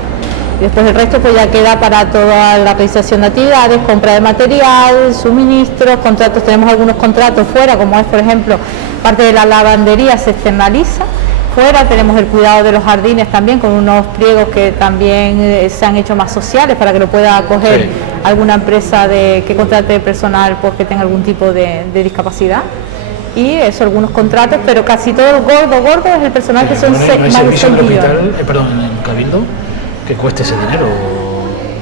Y después el resto pues ya queda para toda la realización de actividades, compra de material, suministros, contratos. Tenemos algunos contratos fuera, como es, por ejemplo, parte de la lavandería se externaliza. Fuera tenemos el cuidado de los jardines también, con unos pliegos que también se han hecho más sociales para que lo pueda acoger alguna empresa que contrate personal pues, que tenga algún tipo de discapacidad. Y eso, algunos contratos, pero casi todo el gordo es el personal, que son más de 6 millones. Perdón, en el Cabildo, que cueste ese dinero,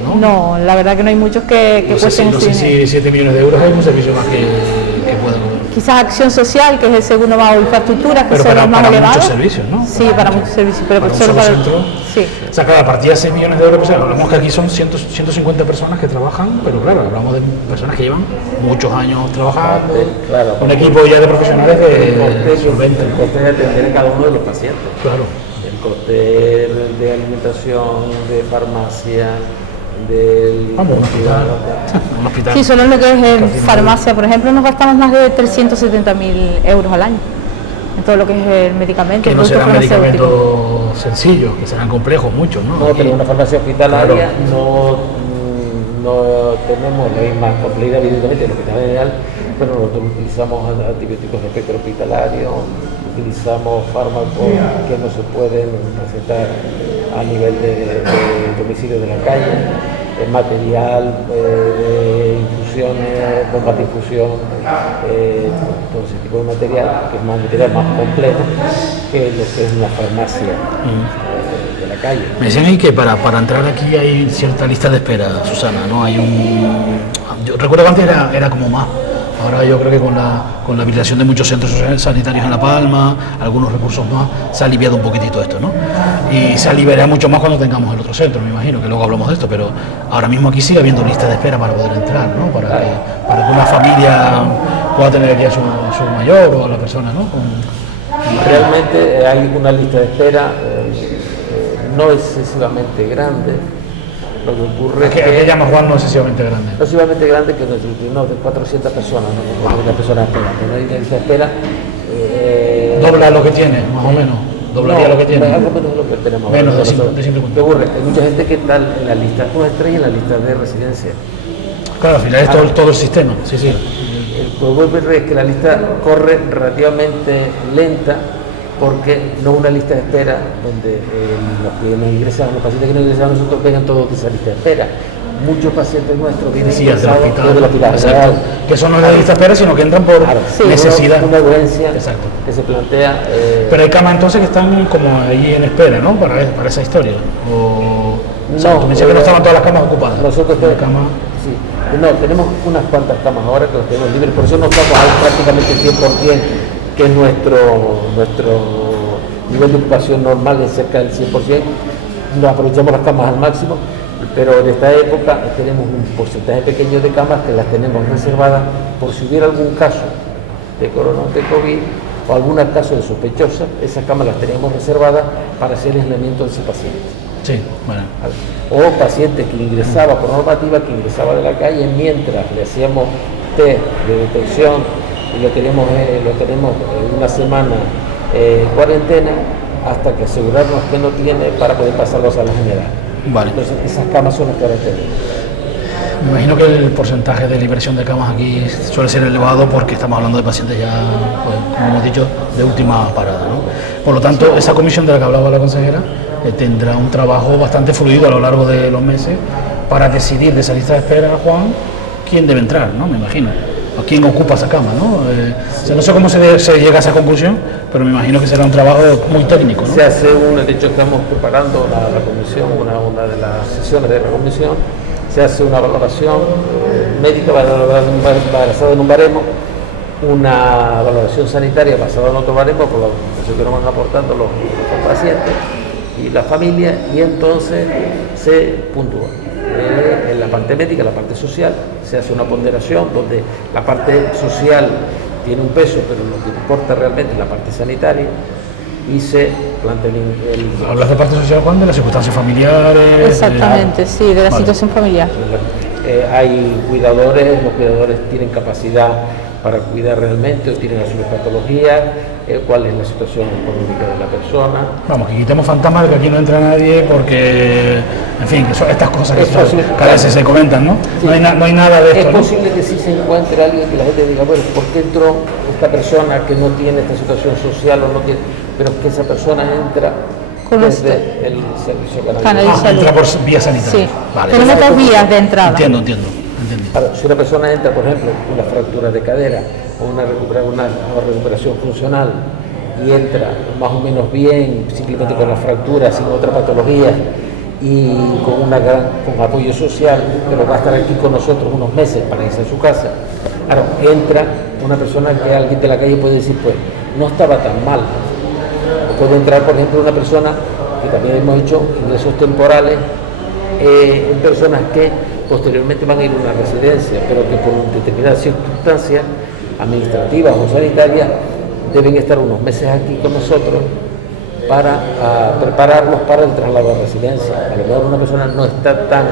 ¿no? No, la verdad que no hay muchos que cuesten ese dinero. No sé si 7 millones de euros es un servicio más que pueda cobrar. quizás acción social, que es el segundo más, o infraestructuras, que Pero son los más para elevados. muchos servicios, ¿no? Sí, para muchos servicios, pero para un solo solo para centro. sí. O sea, claro, a partir de 6 millones de euros, pues, hablamos que aquí son 150 personas que trabajan, pero claro, hablamos de personas que llevan muchos años trabajando, Claro, un equipo ya de profesionales que solventen. el coste de atender a cada uno de los pacientes. Claro. El coste de alimentación, de farmacia, del... Vamos, un hospital. Sí, solo en lo que es en Casi farmacia, por ejemplo, nos gastamos más de 370.000 euros al año en todo lo que es el medicamento. Que no productos serán farmacéuticos. medicamentos sencillos, que serán complejos muchos, ¿no? No, pero una farmacia hospitalaria Claro. no tenemos la misma complejidad, evidentemente, en el hospital general, pero nosotros utilizamos antibióticos de espectro hospitalario, utilizamos fármacos que no se pueden recetar a nivel de domicilio de la calle, material de infusiones, bombas de infusión, todo ese tipo de material, que es más material más complejo que lo que es una farmacia de la calle. Me decían ahí que para entrar aquí hay cierta lista de espera, Susana, ¿no? Hay yo recuerdo que antes era como más. Ahora yo creo que con la habilitación de muchos centros sanitarios en La Palma, algunos recursos más, se ha aliviado un poquitito esto, ¿no? Y se aliviará mucho más cuando tengamos el otro centro, me imagino, que luego hablamos de esto, pero ahora mismo aquí sigue habiendo lista de espera para poder entrar, ¿no? Para que una familia pueda tener ya su mayor o la persona, ¿no? Realmente hay una lista de espera no excesivamente grande. Lo que ocurre es que llama Juan no excesivamente grande. No excesivamente grande, que no de 400 personas, no 400 personas esperando. No hay una lista de espera. Dobla lo que tiene, más o menos. Doblaría lo que tiene. Algo menos de lo que tenemos. Menos de 50. 50. ¿Qué ocurre? Hay mucha gente que está en la lista nuestra y en la lista de residencia. Claro, al final es todo el sistema, sí, sí. El problema es que la lista corre relativamente lenta, porque no una lista de espera donde los que nos ingresan, los pacientes que nos ingresan a nosotros vengan todos de esa lista de espera. Muchos pacientes nuestros vienen ingresados desde el hospital. Exacto. Que eso no es de lista de espera, sino que entran por necesidad. Una urgencia Exacto. que se plantea. Pero hay camas entonces que están como ahí en espera, ¿no? Para esa historia. O sea, tú me decías que no estaban todas las camas ocupadas. Nosotros tenemos, sí, no, tenemos unas cuantas camas ahora que las tenemos libres, por eso no estamos ahí prácticamente el 100%, que es nuestro nivel de ocupación normal, es cerca del 100%. Nos aprovechamos las camas al máximo, pero en esta época tenemos un porcentaje pequeño de camas que las tenemos reservadas por si hubiera algún caso de COVID o algún caso de sospechosa. Esas camas las tenemos reservadas para hacer el aislamiento de ese paciente. Sí, bueno. O pacientes que ingresaba por normativa, que ingresaba de la calle mientras le hacíamos test de detección y lo tenemos una semana cuarentena hasta que asegurarnos que no tiene para poder pasarlo a sala general. Vale. Entonces esas camas son las que ahora tenemos. Me imagino que el porcentaje de liberación de camas aquí suele ser elevado porque estamos hablando de pacientes ya, pues, como hemos dicho, de última parada, ¿no? Por lo tanto, esa comisión de la que hablaba la consejera tendrá un trabajo bastante fluido a lo largo de los meses para decidir de esa lista de espera, Juan, quién debe entrar, ¿no? Me imagino. O quién ocupa esa cama, ¿no? O sea, no sé cómo se llega a esa conclusión, pero me imagino que será un trabajo muy técnico, ¿no? Se hace de hecho estamos preparando la comisión, una de las sesiones de la comisión, se hace una valoración médica basada en un baremo, una valoración sanitaria basada en otro baremo, por lo que nos van aportando los pacientes y la familia, y entonces se puntúa. En la parte médica, la parte social, se hace una ponderación donde la parte social tiene un peso, pero lo que importa realmente es la parte sanitaria, y se plantea el Hablas de parte social, Juan, de las circunstancias familiares. Exactamente, sí, de la situación familiar. Hay cuidadores, los cuidadores tienen capacidad para cuidar realmente o tienen sus patologías, cuál es la situación económica de la persona. Vamos, que quitemos fantasmas de que aquí no entra nadie porque, en fin, que son estas cosas que cada vez se comentan, ¿no? Sí. No hay nada de esto. Es posible que sí se encuentre alguien que la gente diga, bueno, ¿por qué entró esta persona que no tiene esta situación social o no tiene? Pero que esa persona entra desde el servicio canal de salud. Entra por vía sanitaria. Sí, vale. tenemos dos vías de entrada. Entiendo. Ahora, si una persona entra, por ejemplo, con una fractura de cadera o una recuperación funcional y entra más o menos bien, simplemente con la fractura, sin otra patología, y con apoyo social, pero va a estar aquí con nosotros unos meses para irse a su casa. Claro, entra una persona que alguien de la calle puede decir, pues, no estaba tan mal. O puede entrar, por ejemplo, una persona que también hemos hecho ingresos temporales en personas que posteriormente van a ir a una residencia, pero que por determinadas circunstancias administrativas o sanitarias deben estar unos meses aquí con nosotros para prepararlos para el traslado a residencia. A lo mejor una persona no está tan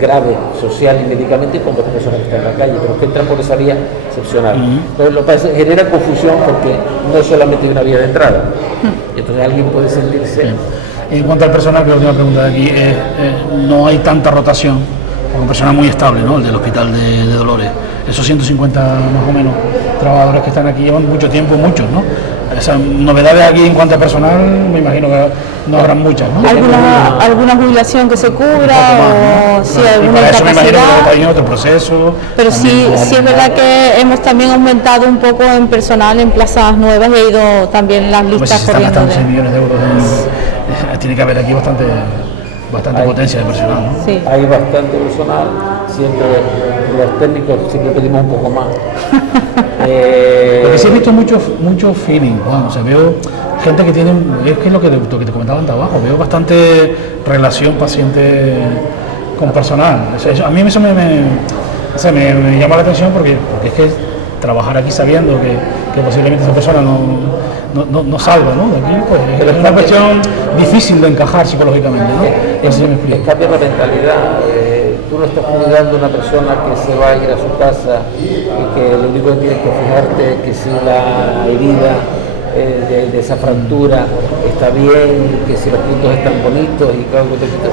grave social y médicamente como una persona que está en la calle, pero que entran por esa vía excepcional. Entonces lo que pasa es que genera confusión porque no es solamente una vía de entrada. Y entonces alguien puede sentirse... Bien. En cuanto al personal, que la última pregunta de aquí, no hay tanta rotación, porque un personal muy estable, ¿no? El del hospital de Dolores. Esos 150 más o menos trabajadores que están aquí llevan mucho tiempo, muchos, ¿no? Esas novedades aquí en cuanto a personal, me imagino que no habrán muchas, ¿no? ¿Alguna jubilación que se cubra más, o ¿no? si Y alguna para eso me imagino incapacidad? que hay otro proceso. Pero sí es verdad que hemos también aumentado un poco en personal en plazas nuevas y ha ido también las Pues si listas se están corriendo. gastando 6 millones de euros, tiene que haber aquí bastante potencia de personal, ¿no? Sí. Hay bastante personal, siempre los técnicos siempre pedimos un poco más. Lo que sí he visto mucho feeling, Juan, o sea, veo gente que tiene, es que es lo que te comentaban de abajo, veo bastante relación paciente con personal. O sea, a mí eso me llama la atención porque es que trabajar aquí sabiendo que posiblemente esa persona no salga, ¿no? De aquí, pues es una cuestión difícil de encajar psicológicamente, ¿no? Es cambiar la mentalidad. Tú no estás cuidando a una persona que se va a ir a su casa y que lo único que tienes que fijarte es que si la herida de esa fractura está bien, que si los puntos están bonitos y claro,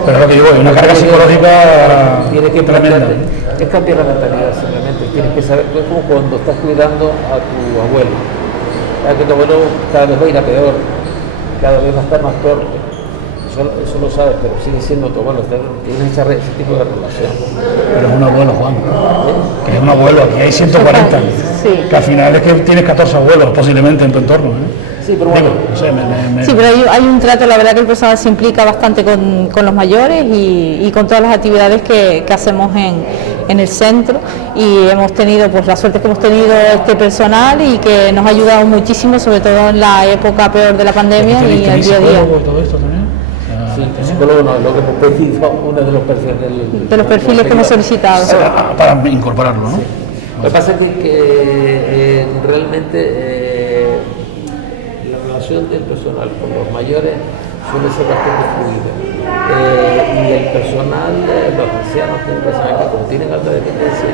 pero lo que digo es una carga psicológica tienes que tremenda. es cambiar la mentalidad simplemente. Tienes que saber, es como cuando estás cuidando a tu abuelo. Que tu abuelo cada vez va a ir a peor, cada vez va a estar más torpe. Eso lo sabes, pero sigue siendo tu abuelo, tienes ese tipo de relación. Pero es un abuelo, Juan, que es un abuelo, aquí hay 140, Sí. que al final es que tienes 14 abuelos posiblemente en tu entorno, Sí, pero bueno. Digo, no sé, Sí, pero hay un trato, la verdad que el personal se implica bastante con los mayores y con todas las actividades que hacemos en el centro y hemos tenido pues la suerte que hemos tenido este personal y que nos ha ayudado muchísimo, sobre todo en la época peor de la pandemia y el día a día. y todo esto también. Sí, el psicólogo no, lo que hemos pedido, uno de los perfiles que hemos solicitado. Para incorporarlo, ¿no? Sí. Lo que pasa es que realmente la relación del personal con los mayores suele ser bastante fluida. Y el personal, los ancianos que empiezan aquí, como tienen alta dependencia,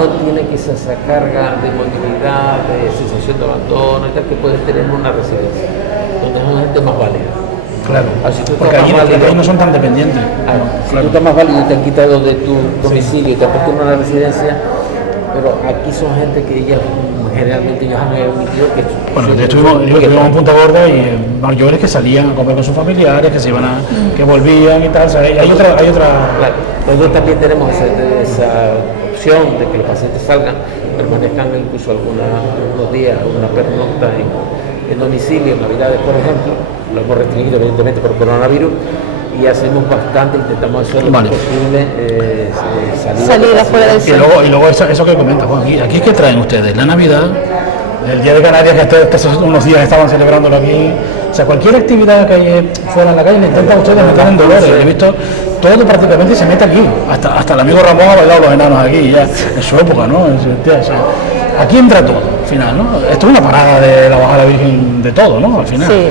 no tiene quizás esa carga de emotividad, de sensación de abandono y tal que puede tener en una residencia, donde es una gente más válida. Claro, Así tú porque estás más válido. aquí no son tan dependientes. Si tú estás más válido y te han quitado de tu domicilio y te han puesto en una residencia, pero aquí son gente que ya generalmente ellos han emitido que... Bueno, estuvimos en Punta Gorda y mayores que salían a comer con sus familiares, que se iban que volvían y tal. O sea, hay otra. Claro, nosotros también tenemos esa opción de que los pacientes salgan, permanezcan incluso algunos días, una pernocta en domicilio, en Navidades, por ejemplo. Lo hemos restringido evidentemente por coronavirus y hacemos bastante, intentamos hacer lo más posible salir afuera del centro. Y luego eso que comentas, Juan, aquí es que traen ustedes la Navidad, el Día de Canarias, que estos unos días estaban celebrándolo aquí. O sea, cualquier actividad que hay fuera en la calle le intentan ustedes meter en Dolores. He visto todo prácticamente se mete aquí. Hasta el amigo Ramón ha bailado los enanos aquí, ya en su época, ¿no? O sea, aquí entra todo, al final, ¿no? Esto es una parada de la Bajada Virgen de todo, ¿no? Al final. Sí.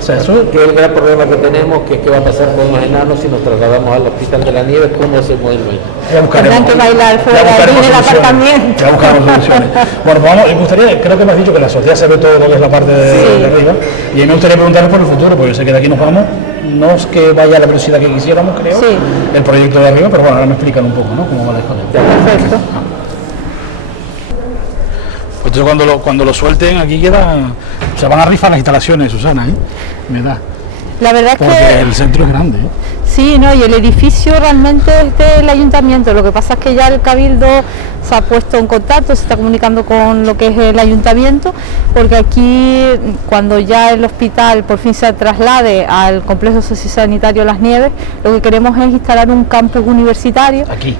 O sea, eso... Que es el gran problema que tenemos, que es qué va a pasar con los enanos si nos trasladamos al Hospital de la Nieve, cómo hacemos el baile. Tendrán que bailar fuera en el apartamento. Ya buscaremos soluciones. Bueno, pues vamos, me gustaría, creo que me has dicho que la sociedad se ve todo lo que es la parte de arriba, y a mí me gustaría preguntarles por el futuro, porque yo sé que de aquí nos vamos, no es que vaya a la velocidad que quisiéramos, creo, el proyecto de arriba, pero bueno, ahora me explican un poco, ¿no? Cómo va la escuela. Perfecto. Pues entonces cuando lo suelten, aquí queda, se van a rifar las instalaciones, Susana, ¿eh? Me da. La verdad es porque que el centro es grande, ¿eh? sí, no, y el edificio realmente es del ayuntamiento. Lo que pasa es que ya el Cabildo se ha puesto en contacto, se está comunicando con lo que es el ayuntamiento, porque aquí, cuando ya el hospital por fin se traslade al complejo sociosanitario Las Nieves, lo que queremos es instalar un campus universitario aquí.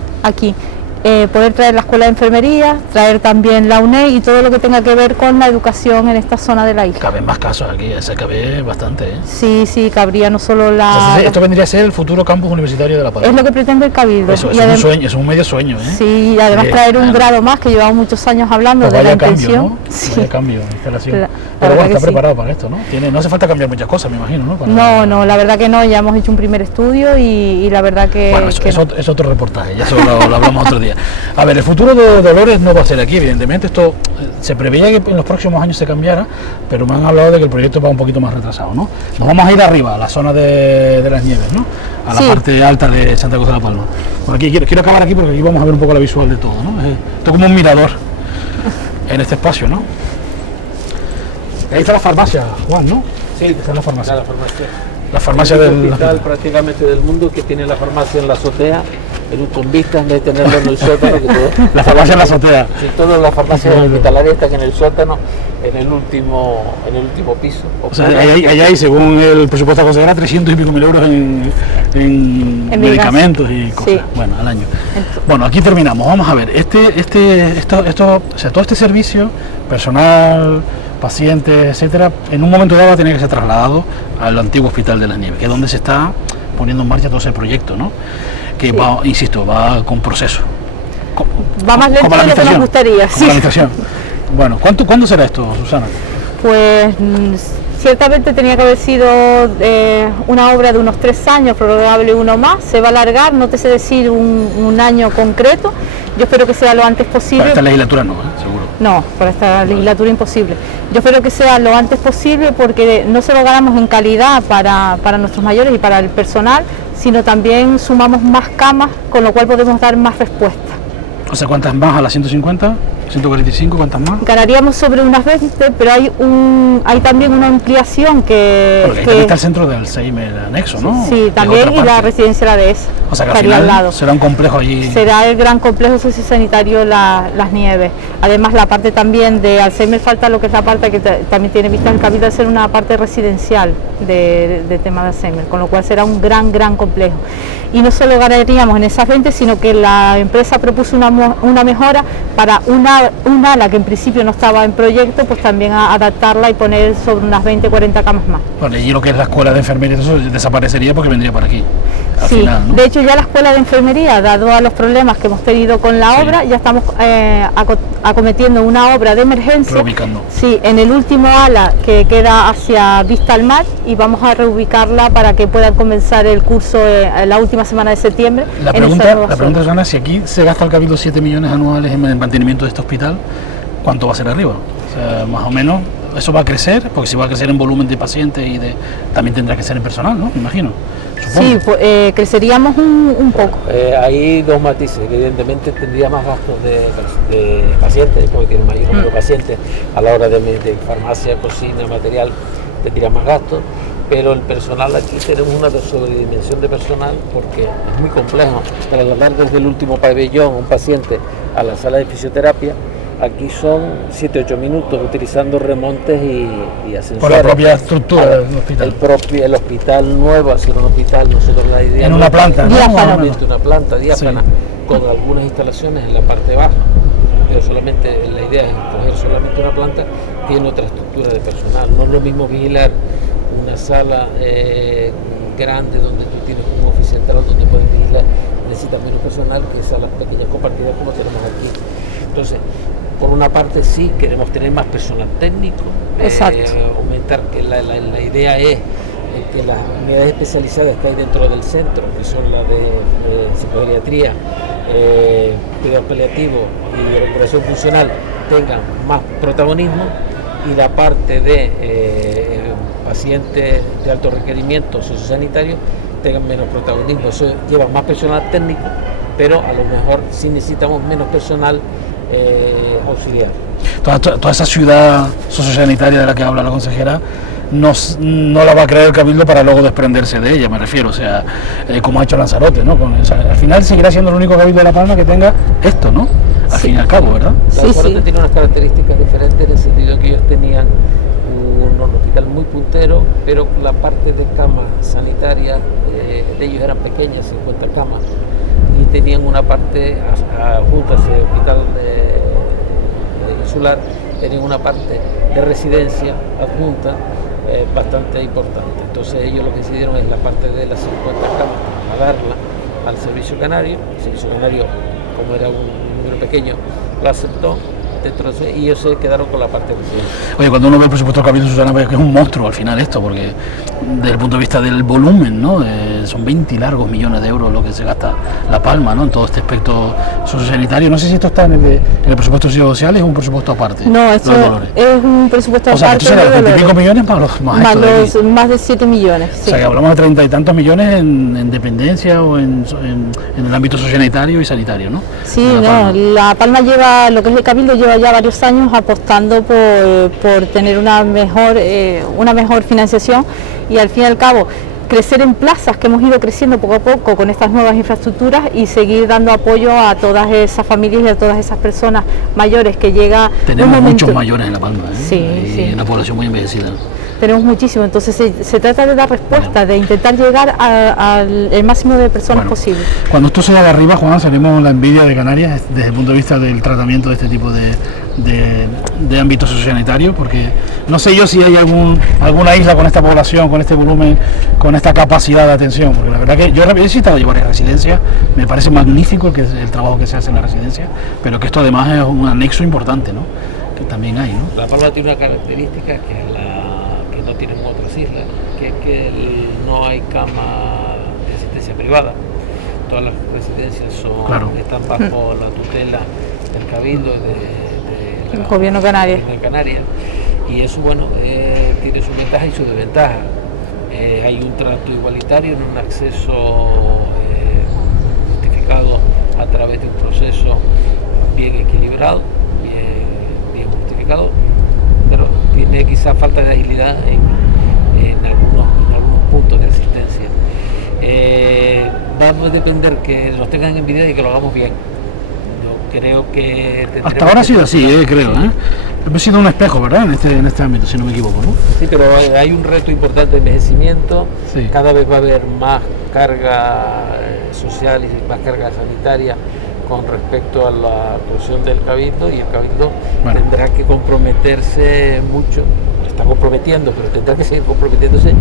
Poder traer la escuela de enfermería, traer también la UNED y todo lo que tenga que ver con la educación en esta zona de la isla. Caben más casos aquí, se cabe bastante, ¿eh? Sí, cabría no solo la... Entonces, esto vendría a ser el futuro campus universitario de La Palma. Es lo que pretende el Cabildo. Eso, es un sueño, es un medio sueño, ¿eh? Sí, y además traer un grado más, que llevamos muchos años hablando pues de la cambio, intención. ¿no? Sí. Vaya cambio, instalación. La Pero bueno, verdad está que preparado para esto, ¿no? No hace falta cambiar muchas cosas, me imagino, ¿no? No, la verdad que no, ya hemos hecho un primer estudio y la verdad que... Bueno, es otro reportaje, ya eso lo hablamos otro día. A ver, el futuro de Dolores no va a ser aquí, evidentemente. Esto se preveía que en los próximos años se cambiara, pero me han hablado de que el proyecto va un poquito más retrasado, ¿no? Nos vamos a ir arriba, a la zona de Las Nieves, ¿no? A la parte alta de Santa Cruz de la Palma. Bueno, aquí quiero acabar aquí porque aquí vamos a ver un poco la visual de todo, ¿no? Esto es como un mirador en este espacio, ¿no? Ahí está la farmacia, Juan, ¿no? Sí, esa es la farmacia. La farmacia del hospital prácticamente del mundo que tiene la farmacia en la azotea, con vistas de tenerlo en el sótano. Que todo, la farmacia en la azotea. Sí, todas las farmacias hospitalarias están en el sótano, en el último piso. O sea, allá hay, según el presupuesto consejera, 300 y pico mil euros en medicamentos y cosas, bueno, al año. Bueno, aquí terminamos. Vamos a ver, o sea, todo este servicio, personal, pacientes, etcétera, en un momento dado va a tener que ser trasladado al antiguo Hospital de Las Nieves, que es donde se está poniendo en marcha todo ese proyecto, ¿no? Que va, insisto, va con proceso. Va más lento de lo que nos gustaría, sí. Bueno, ¿cuándo será esto, Susana? Pues ciertamente tenía que haber sido una obra de unos 3 años, probable uno más. Se va a alargar, no te sé decir un año concreto. Yo espero que sea lo antes posible. Para esta legislatura no, seguro. No, para esta legislatura imposible. Yo espero que sea lo antes posible porque no solo ganamos en calidad para nuestros mayores y para el personal, sino también sumamos más camas, con lo cual podemos dar más respuesta. O sea, ¿cuántas más a las 150? 145, ¿cuántas más? Ganaríamos sobre unas 20, pero hay también una ampliación que... Porque ahí está el centro del Alzheimer anexo, ¿no? Sí, también, y la residencia la ADS. O sea, que al final será un complejo allí... Será el gran complejo sociosanitario Las Nieves. Además, la parte también de Alzheimer, falta lo que es la parte que también tiene vista el Cabildo, de ser una parte residencial de tema de Alzheimer, con lo cual será un gran complejo. Y no solo ganaríamos en esas 20, sino que la empresa propuso una mejora para una ala que en principio no estaba en proyecto, pues también a adaptarla y poner sobre unas 20-40 camas más. Bueno, y lo que es la escuela de enfermería, eso desaparecería porque vendría para aquí. Sí, final, ¿no? De hecho ya la escuela de enfermería, dado a los problemas que hemos tenido con la obra, ya estamos acometiendo una obra de emergencia. Reubicando. Sí, en el último ala que queda hacia vista al mar, y vamos a reubicarla para que puedan comenzar el curso la última semana de septiembre. La pregunta es, si aquí se gasta el Cabildo 7 millones anuales en el mantenimiento de este hospital, ¿cuánto va a ser arriba? O sea, más o menos, ¿eso va a crecer? Porque si va a crecer en volumen de pacientes también tendrá que ser en personal, ¿no? Me imagino. Supongo. Sí, pues, creceríamos un poco. Hay dos matices. Evidentemente tendría más gastos de pacientes, porque tiene mayor número de pacientes a la hora de farmacia, cocina, material, tendría más gastos. Pero el personal, aquí tenemos una sobredimensión de personal porque es muy complejo trasladar desde el último pabellón un paciente a la sala de fisioterapia. Aquí son 7-8 minutos utilizando remontes y ascensores. Por la propia estructura del hospital. El hospital nuevo, hacer un hospital, nosotros la idea... En una planta, ¿no? Una planta diáfana, sí, con algunas instalaciones en la parte baja, pero solamente la idea es coger solamente una planta, tiene otra estructura de personal. No es lo mismo vigilar una sala grande donde tú tienes un oficio central donde puedes vigilar, necesitas menos personal que salas pequeñas compartidas como tenemos aquí. Entonces, por una parte sí queremos tener más personal técnico, aumentar, que la idea es que las unidades especializadas que hay dentro del centro, que son las de psicogeriatría, cuidado paliativo y recuperación funcional, tengan más protagonismo, y la parte de pacientes de alto requerimiento sociosanitario tengan menos protagonismo. Eso lleva más personal técnico, pero a lo mejor sí necesitamos menos personal auxiliar. Toda esa ciudad sociosanitaria de la que habla la consejera no la va a crear el Cabildo para luego desprenderse de ella, me refiero, o sea, como ha hecho Lanzarote, ¿no? O sea, al final seguirá siendo el único Cabildo de La Palma que tenga esto, ¿no? Al fin y al cabo, ¿verdad? Lanzarote tiene unas características diferentes en el sentido que ellos tenían un hospital muy puntero, pero la parte de camas sanitarias de ellos eran pequeñas, 50 camas, y tenían una parte junto a ese hospital insular, tenían una parte de residencia adjunta bastante importante. Entonces ellos lo que decidieron es la parte de las 50 camas trasladarla al servicio canario. El servicio canario, como era un número pequeño, lo aceptó. Y ellos se quedaron con la parte residencial. Oye, cuando uno ve el presupuesto del Cabildo, Susana, ve que es un monstruo al final esto, porque desde el punto de vista del volumen, ¿no? Son 20 largos millones de euros lo que se gasta La Palma, ¿no? En todo este aspecto sociosanitario. No sé si esto está en el presupuesto social, es un presupuesto aparte. No, esto es un presupuesto aparte. O sea, que tú sabes, 20 y pico millones más de 7 millones. Sí. O sea, que hablamos de 30 y tantos millones en dependencia o en el ámbito sociosanitario y sanitario, ¿no? Sí, La Palma lleva, lo que es el Cabildo, lleva ya varios años apostando por tener una mejor financiación y al fin y al cabo crecer en plazas, que hemos ido creciendo poco a poco con estas nuevas infraestructuras, y seguir dando apoyo a todas esas familias y a todas esas personas mayores que llega. Tenemos muchos mayores en La Palma, ¿eh? Sí, sí. Una población muy envejecida. Tenemos muchísimo, entonces se trata de dar respuesta, de intentar llegar al máximo de personas posible. Cuando esto se haga arriba, Juan, seremos la envidia de Canarias desde el punto de vista del tratamiento de este tipo de ámbito sociosanitario, porque no sé yo si hay alguna isla con esta población, con este volumen, con esta capacidad de atención, porque la verdad que yo he visitado varias residencias, me parece magnífico el trabajo que se hace en la residencia, pero que esto además es un anexo importante, ¿no? Que también hay, ¿no? La Palma tiene una característica que no tienen otras islas, que es que no hay cama de asistencia privada. Todas las residencias están bajo la tutela del Cabildo del Gobierno canario. Y eso, bueno, tiene su ventaja y su desventaja. Hay un trato igualitario en un acceso justificado a través de un proceso bien equilibrado, bien justificado, pero tiene quizás falta de agilidad en algunos puntos de asistencia. Va a depender que nos tengan envidia y que lo hagamos bien. Yo creo que hasta ahora ha sido así, creo. Hemos sido un espejo, ¿verdad? En este ámbito, si no me equivoco, ¿no? Sí, pero hay un reto importante de envejecimiento. Sí. Cada vez va a haber más carga social y más carga sanitaria con respecto a la actuación del Cabildo, y el Cabildo tendrá que comprometerse mucho, está comprometiendo, pero tendrá que seguir comprometiéndose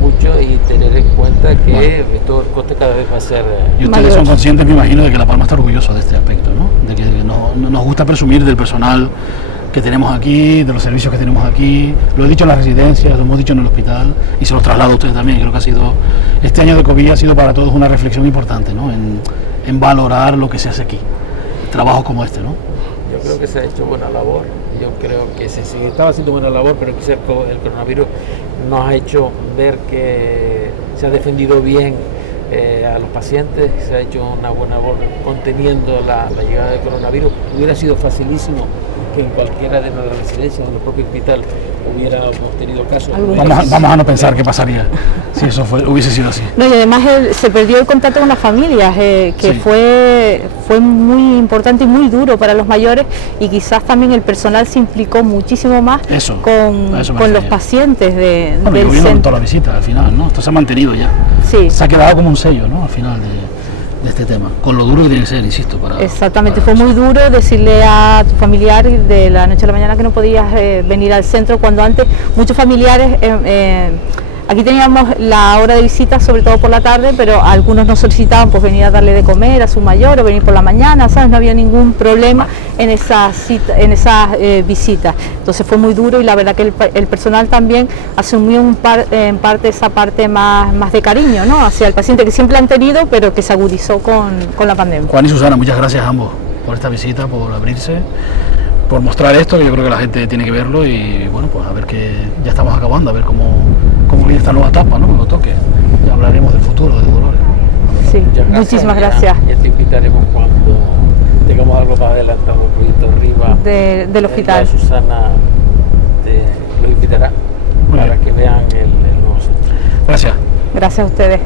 mucho y tener en cuenta que todo el coste cada vez va a ser y ustedes son conscientes, me imagino, de que La Palma está orgulloso de este aspecto, ¿no? De que nos gusta presumir del personal que tenemos aquí, de los servicios que tenemos aquí. Lo he dicho en las residencias, lo hemos dicho en el hospital, y se los traslado a ustedes también. Creo que este año de COVID ha sido para todos una reflexión importante, ¿no? En valorar lo que se hace aquí, trabajos como este, ¿no? Yo creo que se ha hecho buena labor. Yo creo que se estaba haciendo buena labor, pero quizás el coronavirus nos ha hecho ver que se ha defendido bien a los pacientes, se ha hecho una buena labor conteniendo la llegada del coronavirus. Hubiera sido facilísimo que en cualquiera de nuestras residencias, en el propio hospital, hubiéramos tenido casos. Vamos a no pensar qué pasaría si eso hubiese sido así. No, y además se perdió el contacto con las familias, que fue muy importante y muy duro para los mayores, y quizás también el personal se implicó muchísimo más con los pacientes del centro. Con todas las visitas al final, ¿no? Esto se ha mantenido ya. Sí. Se ha quedado como un sello, ¿no? Al final de este tema, con lo duro que tiene que ser, insisto. Exactamente, fue muy duro decirle a tu familiar de la noche a la mañana que no podías venir al centro, cuando antes muchos familiares, aquí teníamos la hora de visita sobre todo por la tarde, pero algunos nos solicitaban pues venir a darle de comer a su mayor o venir por la mañana, ¿sabes? No había ningún problema en esas visitas. Entonces fue muy duro, y la verdad que el personal también asumió en parte esa parte más de cariño, ¿no? Hacia el paciente, que siempre han tenido, pero que se agudizó con la pandemia. Juan y Susana, muchas gracias a ambos por esta visita, por abrirse, por mostrar esto, que yo creo que la gente tiene que verlo, y bueno, pues a ver, que ya estamos acabando, a ver cómo viene esta nueva etapa, ¿no? Cuando toque, ya hablaremos del futuro de Dolores. Sí, muchísimas gracias. Ya te invitaremos cuando tengamos algo más adelantado, un proyecto arriba del hospital. Susana lo invitará para que vean el nuevo centro. Gracias. Gracias a ustedes.